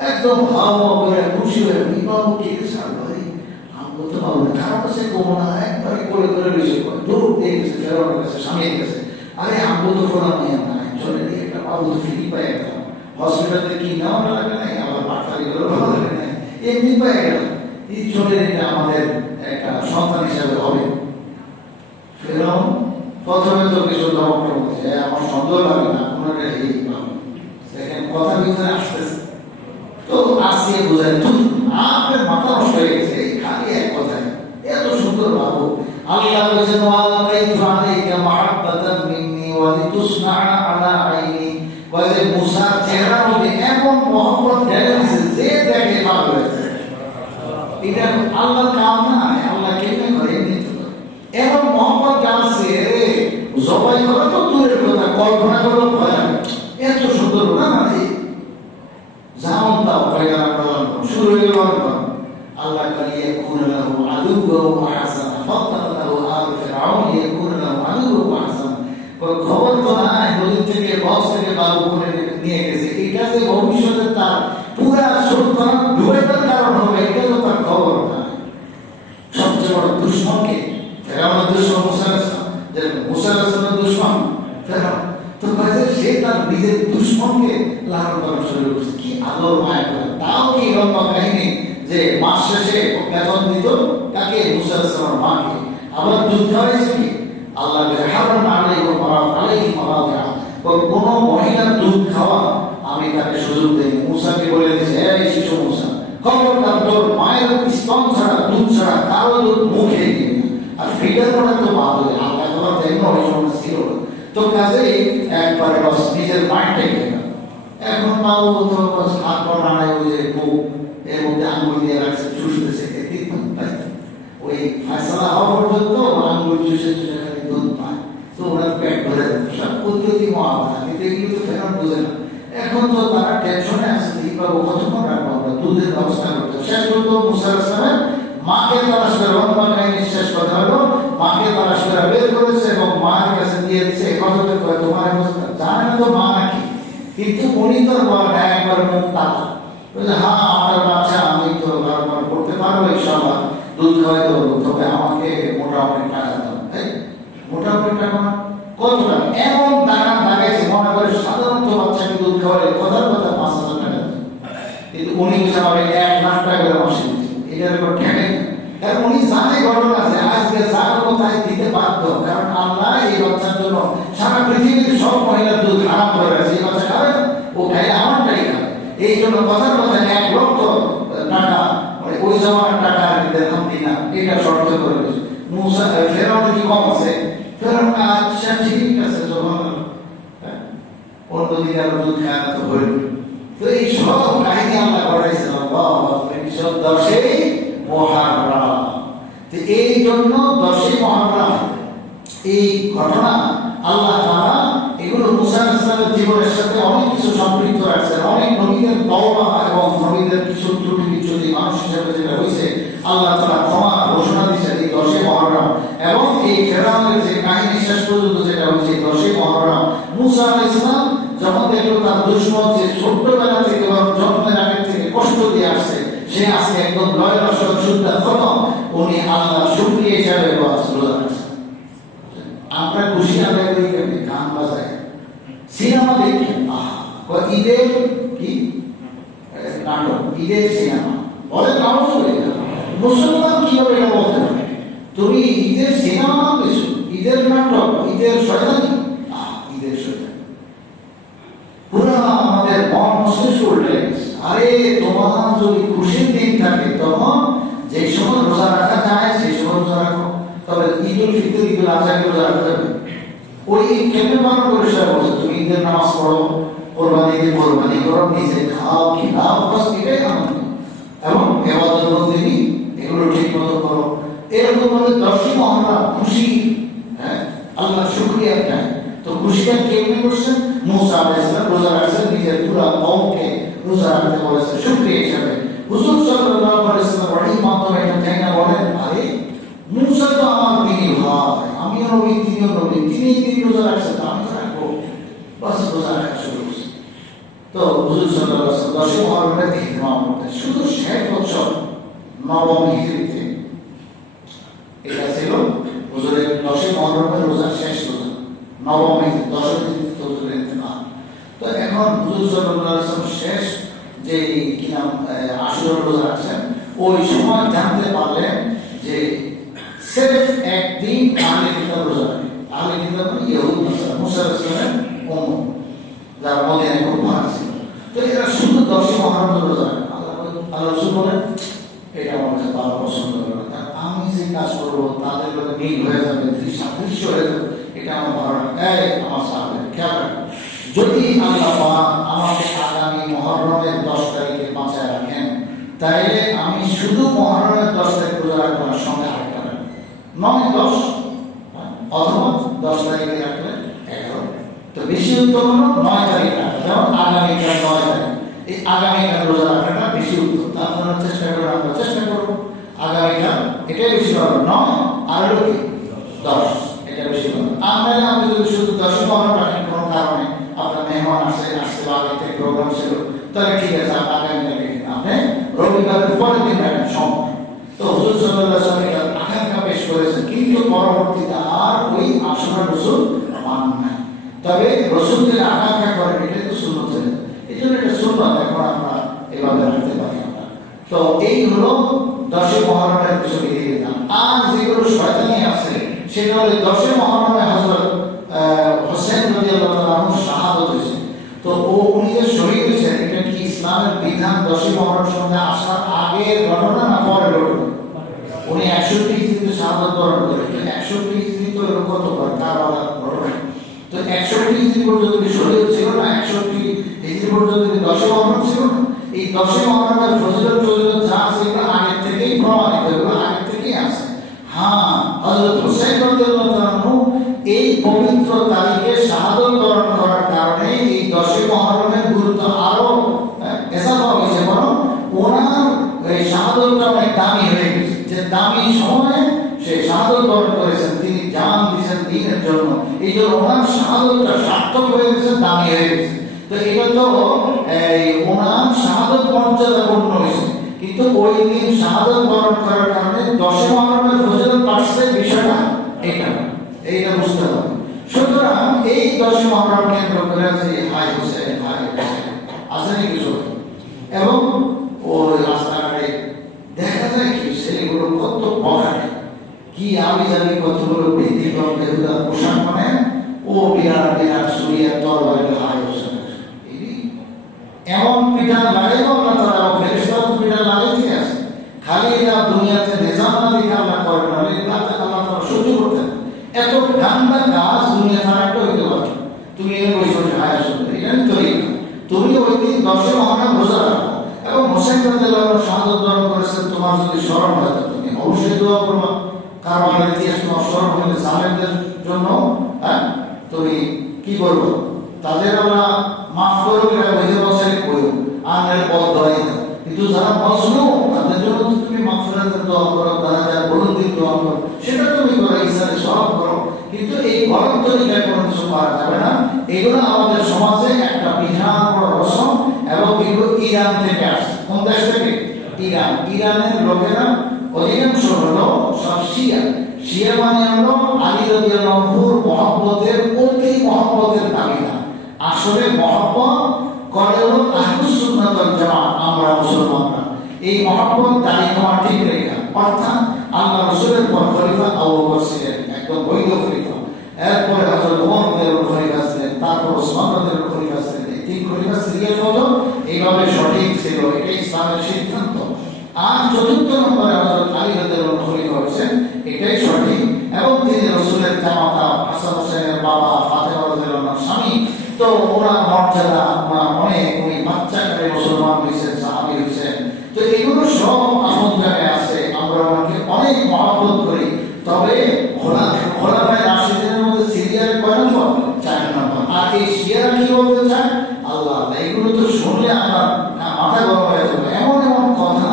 একদম হাওয়া করে খুশি হয়ে বাবু কে ছাড়লো, আমি বলতে পারবো না, খারাপ আছে কোমনা একবারে করে করে রয়েছে, দৌড় দিয়ে গেছে ফেরানোর কাছে, স্বামীর কাছে। আরে আমি তো ফোনা নিয়ে নাই, চলে দিয়ে একটা বাবু ফ্রি পাই গেলাম, হসপিটালে কি নেওয়া লাগে নাই, আবার বাচ্চারি গুলো ভালো লাগে নাই, এমনি পাই গেলাম, এই চলে এটা আমাদের একটা সন্তান হিসাবে হবে। ফেরাও প্রথমে তো কিছু ধমকটা বলছে, আমার সন্দেহ লাগে না আপনার দেখেন কথা ভিতরে আসতেছে, তো আসিয়ে বোঝায় তুই আপনার মাথা নষ্ট হয়ে গেছে, এই খালি এক কথায় এত সুন্দর আল্লাহ বলেছেন ওয়ালাকাইতু আলাইকা মাহাব্বাতাম মিন্নি ওয়া লিতুসনাআ আলা আইনি ওয়াজে মুসার চেহারার মধ্যে এমন মহব্বত ঢেলে দিয়েছে যে দেখে পাগল হয়েছে। এটা আল্লাহর কাম না, আল্লাহ কেমনে করে এমনি তো এমন মহব্বত ডালছে রে জবাই করা তো দূরের কথা, কল্পনা করো ভয় এত সুন্দর না মানে যেমন তাও শুরু হয়ে গেল আল্লাহ কালিয়া কুন লাহু আদুওয়া ওয়া হাসান ফাতালাহু আল ফিরআউন ইয়াকুন লাহু আদুওয়া ওয়া হাসান। খবর তো নাই নদী থেকে বক্স থেকে বালু করে নিয়ে গেছে, এটা যে ভবিষ্যতে তার পুরা সত্তর ডুবেটার কারণ হবে এটা তো তার খবর না। সবচেয়ে বড় দুশ্মনকে ফেরাউনের দুশ্মন মুসা আলাইহিস সালাম, যে মুসা আলাইহিস সালামের দুশ্মন ফেরাউন, তো কাজে সে তার নিজের দুশ্মনকে লালন পালন শুরু করছে। কি আদর মায়া করে, তাও কি লম্বা কাহিনী যে মাস শেষে বেতন দিত তাকে মুসা আলাইহিস সালামের মাকে, আবার দুধ খাওয়াইছে কি আল্লাহ হারাম আলাইহি ওয়া আলাইহি মারাদিয়া, কোন মহিলার দুধ খাওয়া আমি তাকে সুযোগ দেই। মুসাকে বলে দিয়েছে এই শিশু মুসা, খবরদার তোর মায়ের স্তন ছাড়া দুধ ছাড়া কারো দুধ মুখে দিবি না, আর ফিডার করা তো বাদ হয়ে আল্লাহ তোমার দেখবো ওই সময় ছিল তো কাজেই একবারে বাস নিজের মাইন্ডটাই গেল। এখন মাও তো হাত পা নাড়ায় ওই যে বউ এর মধ্যে আঙ্গুল দিয়ে রাখছে চুষতেছে, ওই ফায়সালা হওয়া পর্যন্ত আঙ্গুল চুষে চুষে খালি দুধ পায়, তো ওনার পেট ভরে যেত। সব কুদরতি মহাবাধা, কিন্তু এগুলো তো ফেরান বোঝে না। এখন তো তারা টেনশনে আছে এইভাবে কতক্ষণ রাখবো আমরা, দুধের ব্যবস্থা করতে। শেষ করতো মুসা আলাইহিস সালামের মাকে তালাশ করে লম্বা কাহিনী শেষ কথা হলো, মাকে তালাশ করে বের করেছে এবং মায়ের কাছে দিয়ে দিচ্ছে হেফাজতে করে তোমার হেফাজত। জানে না তো মা নাকি, কিন্তু উনি তো একবার মুখ তালা বলছে হ্যাঁ আমার বাচ্চা, আমি তো ব্যবহার করতে পারবো ইনশাআল্লাহ, দুধ খাওয়াইতে পারবো, তবে আমাকে মোটামুটি টাকা দাও। তাই মোটামুটি টাকা কত টাকা, এমন টাকা দাঁড়াইছে মনে করে সাধারণত বাচ্চাকে দুধ খাওয়ালে কথার কথা 5,000 টাকা দিত, কিন্তু উনি বলছে আমাকে 1 লাখ টাকা করে মাসে দিচ্ছে। এটার উপর ঠেকে কারণ উনি জানে ঘটনা আছে আজকে যা করবো তাই দিতে বাধ্য, কারণ আল্লাহ এই বাচ্চার জন্য সারা পৃথিবীর সব মহিলার দুধ হারাম করে গেছে, এই বাচ্চা খাবে ও খাই আমারটাই খাবে। এই জন্য কথার কথা 1 লক্ষ টাকা মানে ওই জমানার টাকা দিতাম দিনা, এটা শর্ত করে গেছে। মুসা ফেরাউন কি কম আছে, ফেরাউন আচ্ছা ঠিক আছে যখন অন্যদিকে আর দুধ খায় না তো হইল। তো এই সব কাহিনী আল্লাহ করাইছেন সব 10ই মুহররম। তো এই জন্য 10ই মুহররম এই ঘটনা আল্লাহ তাআলা এগুলো মুসা আলাইহিস সালামের জীবনের সাথে অনেক কিছু সম্পৃক্ত রাখছেন। অনেক নবীদের তওবা এবং নবীদের কিছু ত্রুটি বিচ্যুতি মানুষ হিসেবে যেটা হয়েছে আল্লাহ তাআলা ক্ষমা ঘোষণা দিয়েছেন এই 10ই মুহররম। এবং এই ফেরাউনের যে কাহিনী শেষ পর্যন্ত যেটা হচ্ছে 10ই মুহররম, মুসা আলাইহিস সালাম যখন দেখলো তার দুশমন যে ছোট্টবেলা থেকে জন্মের আগে থেকে কষ্ট দিয়ে আসছে, সে আজকে একদম লয় লসক শুদ্ধ খতম, উনি আল্লাহ শুকরিয়া হিসাবে রোজা রাখছেন। আমরা খুশি আদায় করি কেমনি, গান বাজায়, সিনেমা দেখি, ঈদের কি নাটক, ঈদের সিনেমা বলে নাও চলে, মুসলমান কিভাবে এটা বলতে পারে? তুমি ঈদের সিনেমা দেখছো, ঈদের নাটক, ঈদের শয়তানি, ঈদের শয়তানি পুরা আমাদের মন মস্তিষ্ক উল্টে গেছে। আরে তোমার যদি খুশির দিন থাকে তখন যে সময় রোজা রাখা যায় সেই সময় রোজা রাখো, তবে ঈদ উল ফিতর ঈদ উল আজহাকে রোজা রাখতে হবে। ওই ঈদ কেমনে পালন করে সেটা বলছে, তুমি ঈদের নামাজ পড়ো, কোরবানি করো, নিজে খাও খিলাও, বাস এটাই আনন্দ। এবং ইবাদত বন্দেগী এগুলো ঠিক মতো করো। এরকম ভাবে 10ই মুহররম খুশি, হ্যাঁ আল্লাহ শুকরিয়া দেয়। তো খুশিটা কেমনে করছেন? মুসা আলাইহিস সালাম রোজা রাখছেন, নিজের পুরো কওমকে রোজা রাখতে বলেছেন শুকরিয়া হিসাবে। হুজুর সাল্লাল্লাহু আলাইহি ওয়াসাল্লাম ওয়াহির মাধ্যমে এটা চাইনা বলেন, আরে মুসা তো আমার দিনী ভাই, আমিও নবী তিনিও নবী, তিনি রোজা রাখছেন আমি তো রাখবো, বাস রোজা রাখা শুরু করছে। তো হুজুর সাল্লাল্লাহু আলাইহি ওয়াসাল্লাম 10ই মুহররমের ইহতিমাম করতেন। শুধু শেষ বছর নবম হিজরিতে এটা ছিল হুজুরের 10ই মুহররমের রোজা, শেষ রোজা নবম হিজরি 10 হিজরিতে হুজুরের ইহতিমাম। তো এখন হুজুর সাল্লাল্লাহু আলাইহি ওয়াসাল্লাম শেষ যে কি নাম আশুরা রোজা রাখছেন, ওই সময় জানতে পারলেন যে সির্ফ একদিন আহলে কিতাব রোজা রাখে। আহলে কিতাব মানে ইহুদ নাসারা, মুসা আলাইহিস সালামের উম্মত যারা মদিনায় খুব ভালো ছিল। তো এরা শুধু 10ই মুহররম রোজা রাখে। আল্লাহ রাসূল বলেন এটা আমার কাছে তারা পছন্দ করে না। আমি যে কাজ করবো তাদের লোক মিল হয়ে যাবে, সাদৃশ্য হয়ে যাবে, এটা আমার ভালো না। আমার সাথে খেয়াল রাখবেন, যদি আল্লাহ আমাকে আগামী মহররমের 10 তারিখে বাঁচায় রাখেন, তাইলে আমি শুধু মহররমের 10 তারিখ রোজা রাখবো না, সঙ্গে আরেকটা রাখবো, 9-10 অথবা 10 তারিখে রাখলে 11। তো বেশি উত্তম হলো 9 তারিখ রাখা, যেমন আগামীকাল 9 তারিখ, এই আগামীকাল রোজা রাখাটা বেশি উত্তম। তার জন্য চেষ্টা করে আমরা চেষ্টা করবো আগামীকাল, এটাই বেশি ভালো, 9 আর হলো কি 10, এটা বেশি ভালো। আমরা আমি যদি শুধু 10 মহরম রাখেন কোনো কারণে, আপনার মেহমান আসে বা আগে থেকে প্রোগ্রাম ছিল, তাহলে ঠিক আছে আগামী আপনি রবিবারের পরের দিন রাখেন সম্ভব। তো হুজুর সাল্লাল্লাহু আলাইহি ওয়াসাল্লাম আকাঙ্ক্ষা পেশ করেছেন, কিন্তু পরবর্তীতে আর ওই আশুরা রসুল মান নাই। তবে রসুল যে আকাঙ্ক্ষা করেন এটাই তো সুন্নত ছিল, এই জন্য এটা সুন্নত, এখন আমরা এভাবে রাখতে পারি আমরা। তো এই হলো 10 মহরমের বিষয় দিয়ে দিলাম। আর যেগুলো শয়তানি আছে সেটা হলো 10 মহরমে হযরত হোসেন রাদিয়াল্লাহু তাআলা আনহু শাহাদাত হয়েছে। তো উনি যে শহীদ হয়েছেন, এটা কি ইসলামের বিধান 10 মহরম সন্ধ্যা আসার আগের ঘটনা না পরের ঘটনা? উনি 61 হিজরিতে শাহাদাত বরণ করেন। তো 61 হিজরি তো এরকম কত পরে কারবালার ঘটনা। তো 61 হিজরি পর্যন্ত কি শহীদ ছিল না? 61 হিজরি পর্যন্ত 10 মহরম ছিল না? এই 10 মহরমের ফজিলত যা আছে এটা আগে থেকেই প্রমাণিত, এগুলো আগে থেকেই আছে। হ্যাঁ, হযরত হুসাইন রাদিয়াল্লাহু তাআলা আনহু এই পবিত্র তারিখে শাহাদাত বরণ করার কারণে এই 10 মহরমের গুরুত্ব আরো এসাফা হয়েছে, বরং ওনার এই শাহাদাতটা অনেক দামি হয়ে গেছে। যে দামি সময়ে সে শাহাদাত বরণ করেছেন, তিনি জান দিয়েছেন দ্বীনের জন্য, এই জন্য ওনার শাহাদাতটা সার্থক হয়ে গেছে, দামি হয়ে গেছে। তো এটা তো ওনার শাহাদাত মর্যাদাপূর্ণ হয়েছে, কিন্তু ওই দিন শাহাদাত বরণ করার কারণে 10 মহরমের ফজিলত বাড়ছে, বিষয়টা এইটা বুঝতে হবে। সুতরাং এই 10 মহরম কেন্দ্র করে আছে হাই হোসেন হাই আসেনি কিছু, এবং ওই রাস্তাঘাটে দেখা যায় কি ছেলেগুলো কত বখাটে, কি আমি জানি কতগুলো ব্যক্তিগত বেহুদা পোশাক, মানে ও বিরাট বিরাট সুরিয়া তরবারি হাই হোসেন, এমন পিঠা লাগাইব না তারা ফেরেশতা পিঠা লাগাইতে আছে। খালি এরা দুনিয়াতে নিজাম না দেখে আল্লাহ করে না, রাতে আল্লাহ তারা সহ্য করতেন। এত ঠান্ডা গাছ দুনিয়া তারা একটা হইতে পারে, তুমি এনে বসে বসে হায় শুনবে, এটা তৈরি না। তুমি ওই দিন 10 মহরম রোজা রাখো, এবং হোসেন রাদিয়াল্লাহু আনহু শাহাদাত বরণ করেছেন, তোমার যদি স্মরণ হয় তুমি অবশ্যই দোয়া করবা। কারণ ইতিহাস তোমার স্মরণ হলে জালেমদের জন্য তুমি কি করবো, তাদের আমরা মাফ করবো, এটা হইতে বছরে কই আর বদ্ধ হয় না। কিন্তু যারা মজলুম তাদের জন্য তুমি মাগফিরাতের দোয়া করো, তারা যারা বুলন্দির দোয়া করো, সেটা তুমি করো, ইসলামে সওয়াব করো। কিন্তু এই গরম তরিকায় কোনো কিছু করা যাবে না। এগুলো আমাদের সমাজে একটা বিশাল বড় রসম, এবং এগুলো ইরান থেকে আসে। কোন দেশ থেকে? ইরান। ইরানের লোকেরা অধিকাংশ হলো সব শিয়া। শিয়া মানে হলো আলী রাদিয়াল্লাহু আনহুর মহব্বতের অতি মহব্বতের দাবিদার। আসলে মহব্বত করে হলো আহলুস সুন্নাত ওয়াল জামাত, আমরা মুসলমানরা। এই মহব্বত দাঁড়িয়ে নেওয়া ঠিক রেখা, অর্থাৎ আল্লাহ রাসূলের পর খলিফা আবু বকর ছিলেন, একদম বৈধ খলিফা। এরপরে হযরত ওমর রাদিয়াল্লাহু খলিফা ছিলেন, তারপর ওসমান রাদিয়াল্লাহু খলিফা ছিলেন। এই তিন খলিফা সিরিয়াল মতো এইভাবে সঠিক ছিল, এটা ইসলামের সিদ্ধান্ত। আর চতুর্থ নম্বরে হযরত আলী রাদিয়াল্লাহু খলিফা হয়েছেন, এটাই সঠিক। এবং তিনি রাসূলের জামাতা হাসান হোসেনের বাবা, ফাতেমা রাদিয়াল্লাহু স্বামী। তো ওনার মর্যাদা, ওনার অনেক, উনি বাচ্চাকালে মুসলমান হয়েছেন, সাহাবী হয়েছেন। তো এগুলো সব আপন জায়গায় আছে, আমরা ওনাকে অনেক মহব্বত করি। তবে খোলাফায়ে রাশিদিনের মধ্যে সিরিয়ার কয় নম্বর? 4 নম্বর। আর এই শিয়ারা কি বলতে চায়? আল্লাহ, এগুলো তো শুনলে আমার মাথা গরম হয়ে যাবে। এমন এমন কথা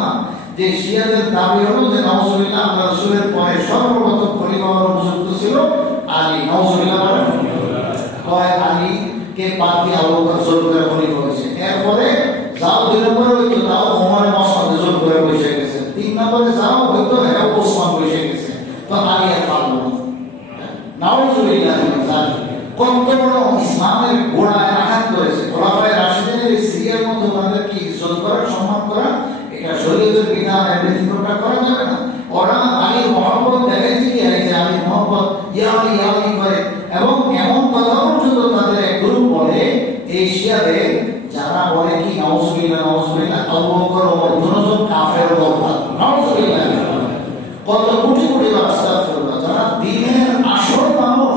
যে শিয়াদের দাবি হলো যে নাউজুবিল্লাহ আল্লাহ রাসূলের পরে সর্বপ্রথম খলিফা হওয়ার উপযুক্ত ছিল আলী। নাউজুবিল্লাহ কয় আলী কে বাদ দিয়ে আবু বকর জোর খলিফা হয়েছে। এরপরে যাও 2 নম্বরে হইতো, তাও ওমরের মসনদে জোর করে বসে গেছে। 3 নম্বরে যাও হইতো, হ্যাঁ ওসমান বসে গেছে। তো আলী আর পারল না। নাউজুবিল্লাহ কত বড় ইসলামের গোড়ায় আঘাত করেছে। খোলাফায়ে রাশিদিনের এই সিরিয়ার মধ্যে তাদের কি ইজ্জত করা, সম্মান করা, এটা শরীয়তের বিধান, ব্যতিক্রমটা করা যাবে না। ওরা আলীর মহব্বত দেখাইতে গিয়ে যে আলীর মহব্বত ইয়ালি ইয়ালি করে, এবং এমন কথা পর্যন্ত তাদের এক গ্রুপ বলে এই শিয়াদের, যারা বলে কি নাউজুবিল্লাহ নাউজুবিল্লাহ আবু বকর ওমর দুজন কাফের বলতাম। কত কোটি কোটি আস্তাগফিরুল্লাহ, যারা দ্বীনের আসল মানুষ,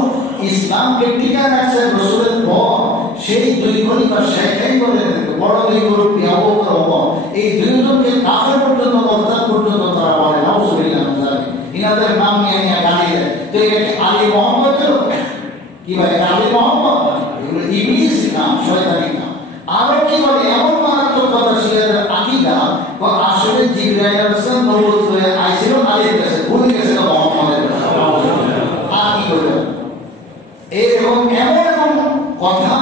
ইসলামকে টিকা রাখছে রাসূলের পর, সেই দুই খলিফা শেখাই করে বড় দুই মুরব্বী আবু বকর ওমর, এই দুইজনকে কাফের পর্যন্ত মর্তাদ পর্যন্ত তারা বলে নাউযুবিল্লাহ মিন যালিক, ইনাদের নাম নিয়ে নিয়ে গালি দেয়। তো এটা কি আলী মোহাম্মদের কি ভাই? আলী মোহাম্মদ এগুলো ইবলিস নাম, শয়তানি নাম। আরো কি বলে এমন মারাত্মক কথা শিয়াদের আকীদা, আসলে জিবরাইল আলাইহিস সালাম নবুয়ত হয়ে আইছিল আলীর কাছে, ভুলে গেছে তো মুহাম্মদের কাছে। আর কি করবে এরকম এমন এমন কথা।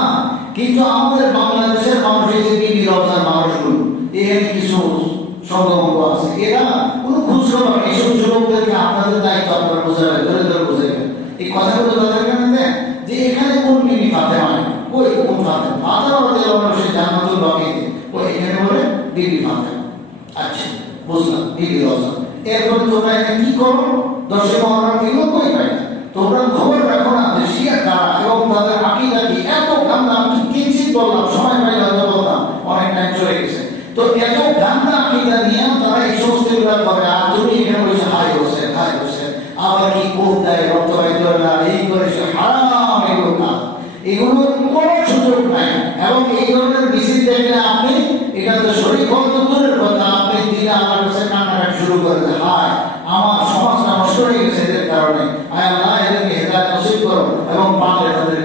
কিন্তু আমাদের বাংলাদেশের মানুষ, এই যে বিবি রওজার মানুষগুলো, এর কিছু সংগঠন আছে, এরা কোনো খুচরো নয়। এইসব যুবকদেরকে আপনাদের দায়িত্ব আপনারা বোঝাবেন, ধরে ধরে বোঝাবেন এই কথাগুলো তাদের কেন দেন যে এখানে কোন বিবি ফাতেমা, কই কোন ফাতেমা? ফাতেমা রাদিয়াল্লাহু আনহা জান্নাতুল বাকিতে, ওই এখানে বলে বিবি ফাতেমা। আচ্ছা বুঝলাম, বিবি রওজা। এরপর তোমরা এটা কি করো? 10 মহররম দিনও কই পাই না। তোমরা খবর রাখো না যে শিয়া কারা এবং তাদের আকীদা কি। এত গান্দা, আমি কিঞ্চিত বললাম, সময় পাই হয়তো বলতাম, অনেক টাইম চলে গেছে। তো এত গান্দা আকীদা নিয়ে তারা এই সমস্ত করে, আর তুমি এখানে বলছো হাই হোসেন, হাই হোসেন, আবার কি কোপ দেয়, রক্ত বাইতে না, এই করে সে হারাম। এগুলো না, এগুলোর কোনো সুযোগ নাই। এবং এই ধরনের মিছিল দেখলে আপনি এটাতে শরীর হল তো দূরের কথা, আপনি দিনে আমার কাছে কান্নাকাটি শুরু করে দেন, হায় আমার সমাজটা নষ্ট হয়ে গেছে এদের কারণে, আয় আল্লাহ এদেরকে হেদায়েত নসিব করো এবং পারলে তাদের